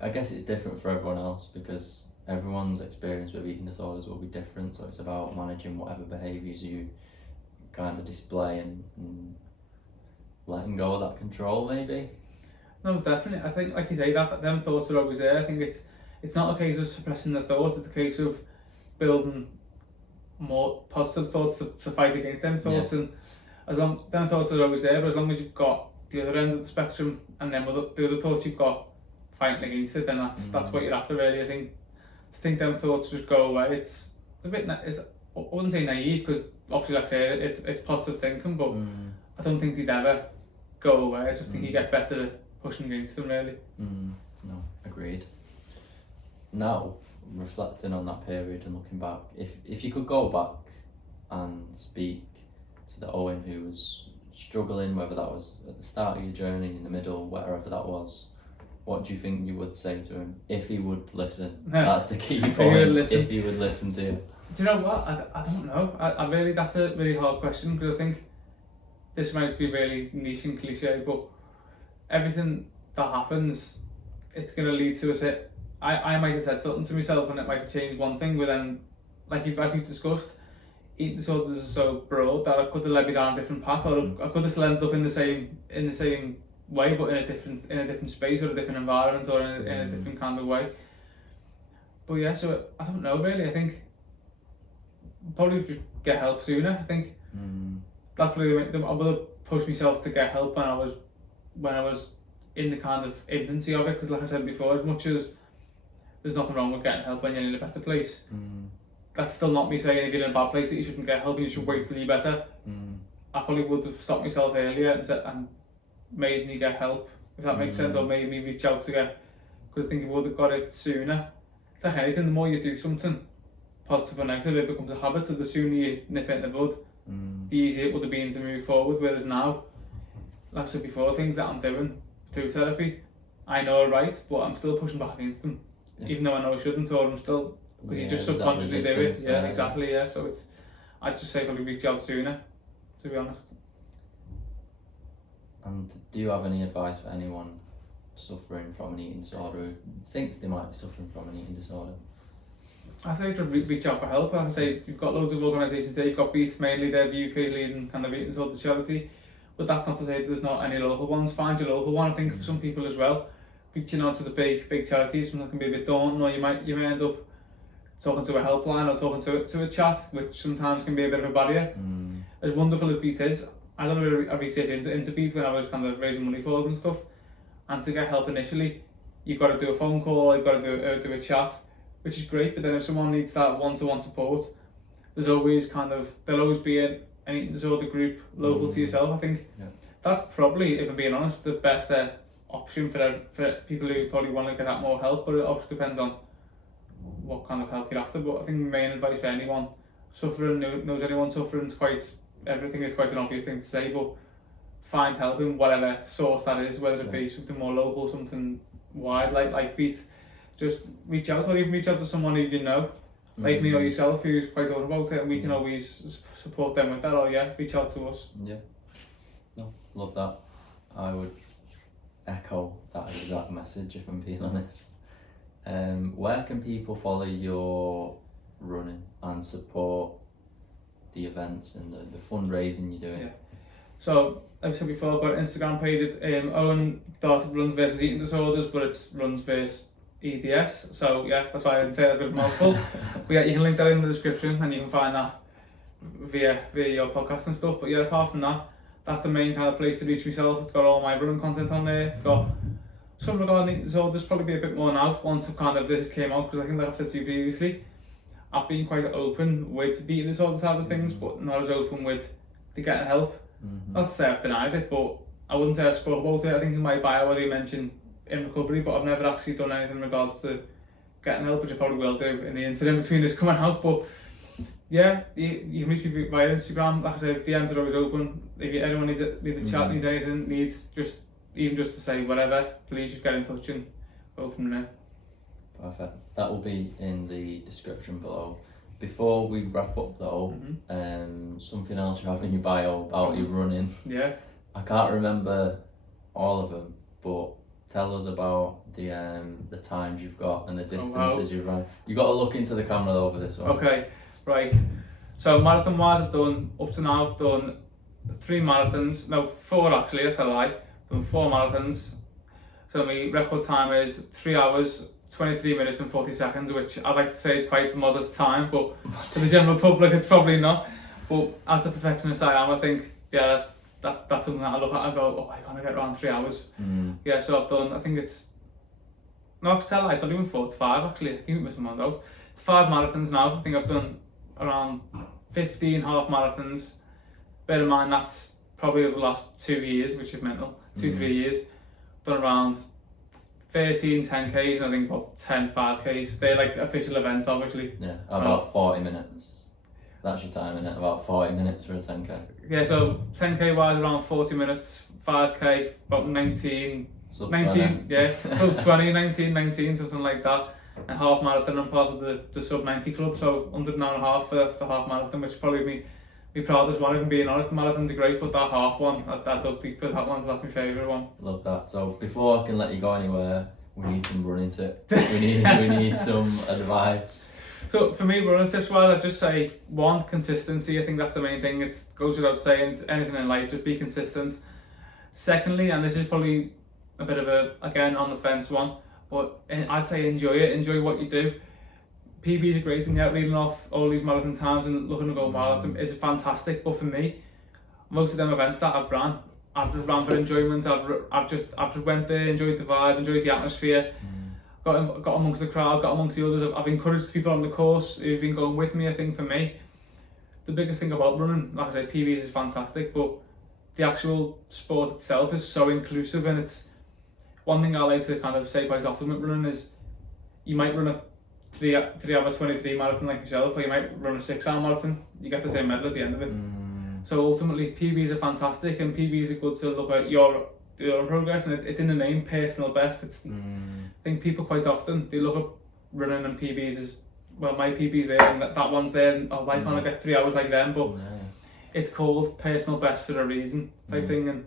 I guess it's different for everyone else, because everyone's experience with eating disorders will be different, so it's about managing whatever behaviours you kind of display and letting go of that control, maybe. No, definitely. I think, like you say, that them thoughts are always there. I think it's not a case of suppressing the thoughts, it's a case of building more positive thoughts to fight against them thoughts. And as long them thoughts are always there, but as long as you've got the other end of the spectrum, and then with the other thoughts you've got fighting against it, then that's what you're after, really. I think to think them thoughts just go away, it's a bit, I wouldn't say naive, because obviously, like I say, it's positive thinking, but I don't think they'd ever go away. I just think you get better at pushing against them, really. No, agreed. Now, reflecting on that period and looking back, if you could go back and speak to the Owen who was struggling, whether that was at the start of your journey, in the middle, wherever that was, what do you think you would say to him if he would listen? That's the key point. If he would listen to you. Do you know what? I don't know. I really, that's a really hard question, because I think this might be really niche and cliche, but everything that happens, it's going to lead to I might have said something to myself and it might have changed one thing, but then, like you've discussed, eating disorders are so broad that I could have led me down a different path, or I could have still ended up in the same way, but in a different space, or a different environment, or in a different kind of way. But yeah, so I don't know, really. I think probably just get help sooner. I think that's probably I would have pushed myself to get help when I was in the kind of infancy of it, because like I said before, as much as there's nothing wrong with getting help when you're in a better place, that's still not me saying if you're in a bad place that you shouldn't get help and you should wait till you're better. I probably would have stopped myself earlier and made me get help, if that makes sense, or made me reach out to get, because I think if I would have got it sooner, it's like anything, the more you do something, positive or negative, it becomes a habit, so the sooner you nip it in the bud, the easier it would have been to move forward. Whereas now, like I said before, things that I'm doing through therapy, I know are right, but I'm still pushing back against them, even though I know I shouldn't, or I'm still, because you just subconsciously do it. Yeah, exactly, yeah. So I'd just say probably reach out sooner, to be honest. And do you have any advice for anyone suffering from an eating disorder who thinks they might be suffering from an eating disorder? I say to reach out for help. I say you've got loads of organisations there. You've got Beat, mainly they're the UK's leading kind of eating disorder charity, but that's not to say there's not any local ones. Find your local one. I think for some people as well, reaching out to the big charities sometimes can be a bit daunting, or you may end up talking to a helpline or talking to a chat, which sometimes can be a bit of a barrier. As wonderful as Beat is, I done a bit of research into Beat when I was kind of raising money for them and stuff, and to get help initially, you've got to do a phone call, you've got to do a chat, which is great. But then if someone needs that one-to-one support, there'll always be an eating disorder group local to yourself. I think that's probably, if I'm being honest, the better option for people who probably want to get that more help, but it obviously depends on what kind of help you're after. But I think the main advice for anyone suffering, knows anyone suffering, everything is quite an obvious thing to say, but find help in whatever source that is, whether it be something more local, something wide like Beat. Just reach out, or even reach out to someone who you know, like me or yourself, who's quite open about it, and we can always support them with that, or reach out to us. Yeah, no, love that. I would echo that exact message, if I'm being honest. Where can people follow your running and support the events and the fundraising you're doing? So, like I said before, I've got an Instagram page. It's Owen Runs versus Eating Disorders, but it's Runs versus EDS. So that's why I didn't say that, a bit of a mouthful. But you can link that in the description, and you can find that via your podcast and stuff. But yeah, apart from that, that's the main kind of place to reach myself. It's got all my running content on there. It's got some regarding eating disorders, probably be a bit more now once this came out, because I think like I've said to you previously, I've been quite open with the eating disorder side of things, but not as open with the getting help. Not to say I've denied it, but I wouldn't say I spoke about it. I think in my bio I mentioned in recovery, but I've never actually done anything in regards to getting help, which I probably will do in the incident between this coming out. But yeah, you can reach me via Instagram. Like I said, DMs are always open. If anyone needs a chat, needs anything, even just to say whatever, please just get in touch and go from there. Perfect. That will be in the description below. Before we wrap up though, something else you have in your bio about your running. Yeah. I can't remember all of them, but tell us about the times you've got and the distances you've run. You've got to look into the camera though for this one. Okay, right. So marathon wise, I've done, up to now, I've done 3 marathons. No, 4 actually, that's a lie. I've done 4 marathons. So my record time is 3 hours, 23 minutes and 40 seconds, which I'd like to say is quite a modest time, but to the general public it's probably not. But as the perfectionist I am, I think, yeah, that's something that I look at and go, oh, I can't get around 3 hours. Yeah, so I've done, I think it's, no, it's not even 4 to 5 actually, I keep missing one out. It's 5 marathons now. I think I've done around 15 half marathons. Bear in mind that's probably over the last 2 years, which is mental, 2-3 years. Done around 13 10Ks and I think about 10 5Ks. They're like official events obviously. Yeah, about 40 minutes. That's your time, isn't it? About 40 minutes for a 10K. Yeah, so 10K wise around 40 minutes, 5K about 19, Sub 19, 20. yeah, sub 20, 19, something like that. And half marathon, I'm part of the sub 90 club, so under an hour and a half for the half marathon, which probably be proudest one, if I'm being honest. The marathons are great, but that half one, that dug deep for that one, so that's my favourite one. Love that. So before I can let you go anywhere, we need some running tips. We need some advice. So for me, running tips wise, I'd just say 1, consistency. I think that's the main thing. It goes without saying, anything in life, just be consistent. Secondly, and this is probably a bit of a, again, on the fence one, but I'd say enjoy it, enjoy what you do. PBs are great and yeah, reading off all these marathon times and looking to go marathon is fantastic, but for me, most of them events that I've just ran for enjoyment. I've just went there, enjoyed the vibe, enjoyed the atmosphere, got amongst the crowd, got amongst the others. I've encouraged people on the course who've been going with me. I think for me, the biggest thing about running, like I say, PBs is fantastic, but the actual sport itself is so inclusive, and it's one thing I like to kind of say quite often with running is you might run a 3 hour 23 marathon like yourself, or you might run a 6 hour marathon. You get the same medal at the end of it. So ultimately, PBs are fantastic, and PBs are good to look at your progress, and it's in the name, personal best. It's I think people quite often they look at running and PBs as, well, my PB's there and that one's there, and oh, why can't I get 3 hours like them? But it's called personal best for a reason type thing. And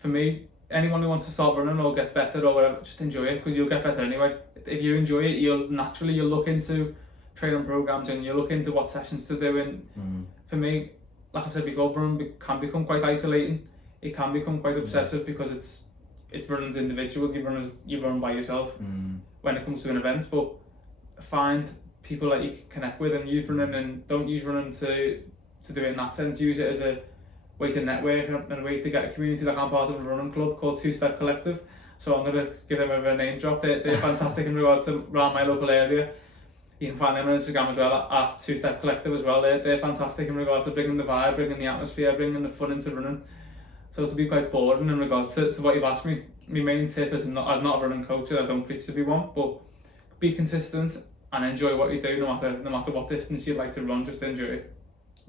for me, anyone who wants to start running or get better or whatever, just enjoy it, because you'll get better anyway. If you enjoy it, you'll look into training programs and you'll look into what sessions to do. And for me, like I said before, running can become quite isolating. It can become quite obsessive because it's running's individual. You run by yourself when it comes to an event. But find people that you can connect with and use running, and don't use running to do it in that sense. Use it as a way to network and a way to get a community. Like I'm part of a running club called 2 Step Collective, so I'm going to give them a name drop. They're fantastic in regards to around my local area. You can find them on Instagram as well at 2 Step Collective as well. They're fantastic in regards to bringing the vibe, bringing the atmosphere, bringing the fun into running. So to be quite boring in regards to what you've asked me, my main tip is I'm not a running coach and I don't preach to be one, but be consistent and enjoy what you do, no matter what distance you like to run, just enjoy it.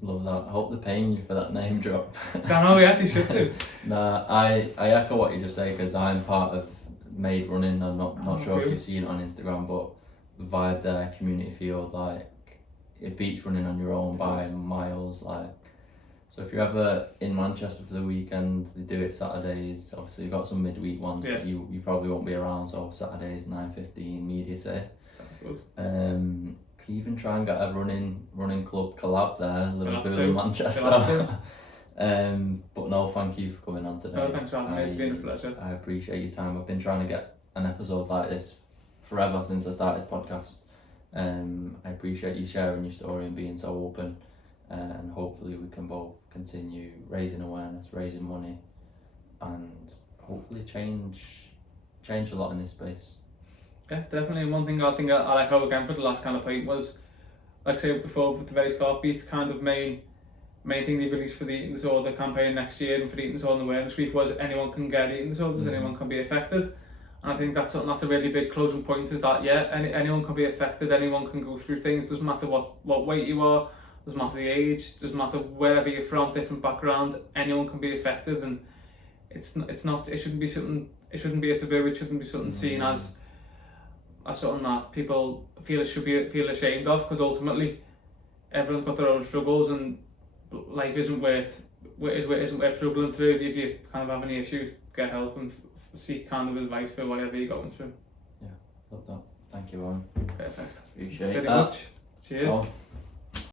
Love that. I hope they're paying you for that name drop. I know, yeah, they should do. Nah, I echo what you just say, because I'm part of Made Running. I'm not sure if you've seen it on Instagram, but the vibe there, community field, like it beats running on your own by miles. Like, so if you're ever in Manchester for the weekend, they do it Saturdays. Obviously you've got some midweek ones, but you probably won't be around, so Saturdays 9:15 media say. That's good. Could even try and get a running club collab there, Liverpool and Manchester. But no, thank you for coming on today. No, thanks for having me. It's been a pleasure. I appreciate your time. I've been trying to get an episode like this forever since I started the podcast. I appreciate you sharing your story and being so open. and hopefully we can both continue raising awareness, raising money, and hopefully change a lot in this space. Yeah, definitely. And one thing I think I like how again for the last kind of point was, like I said before at the very start, Beat's kind of main thing they released for the eating disorder campaign next year and for the eating disorder awareness week was anyone can get eating disorders, anyone can be affected. And I think that's a really big closing point, is that anyone can be affected, anyone can go through things, doesn't matter what weight you are, doesn't matter the age, doesn't matter wherever you're from, different backgrounds, anyone can be affected. And it shouldn't be a taboo, it shouldn't be something seen as something that people feel ashamed of, because ultimately everyone's got their own struggles and life isn't worth struggling through. If you kind of have any issues, get help and seek kind of advice for whatever you're going through. Yeah, love that. Thank you, Owen. Perfect. Appreciate Very that. much. Cheers.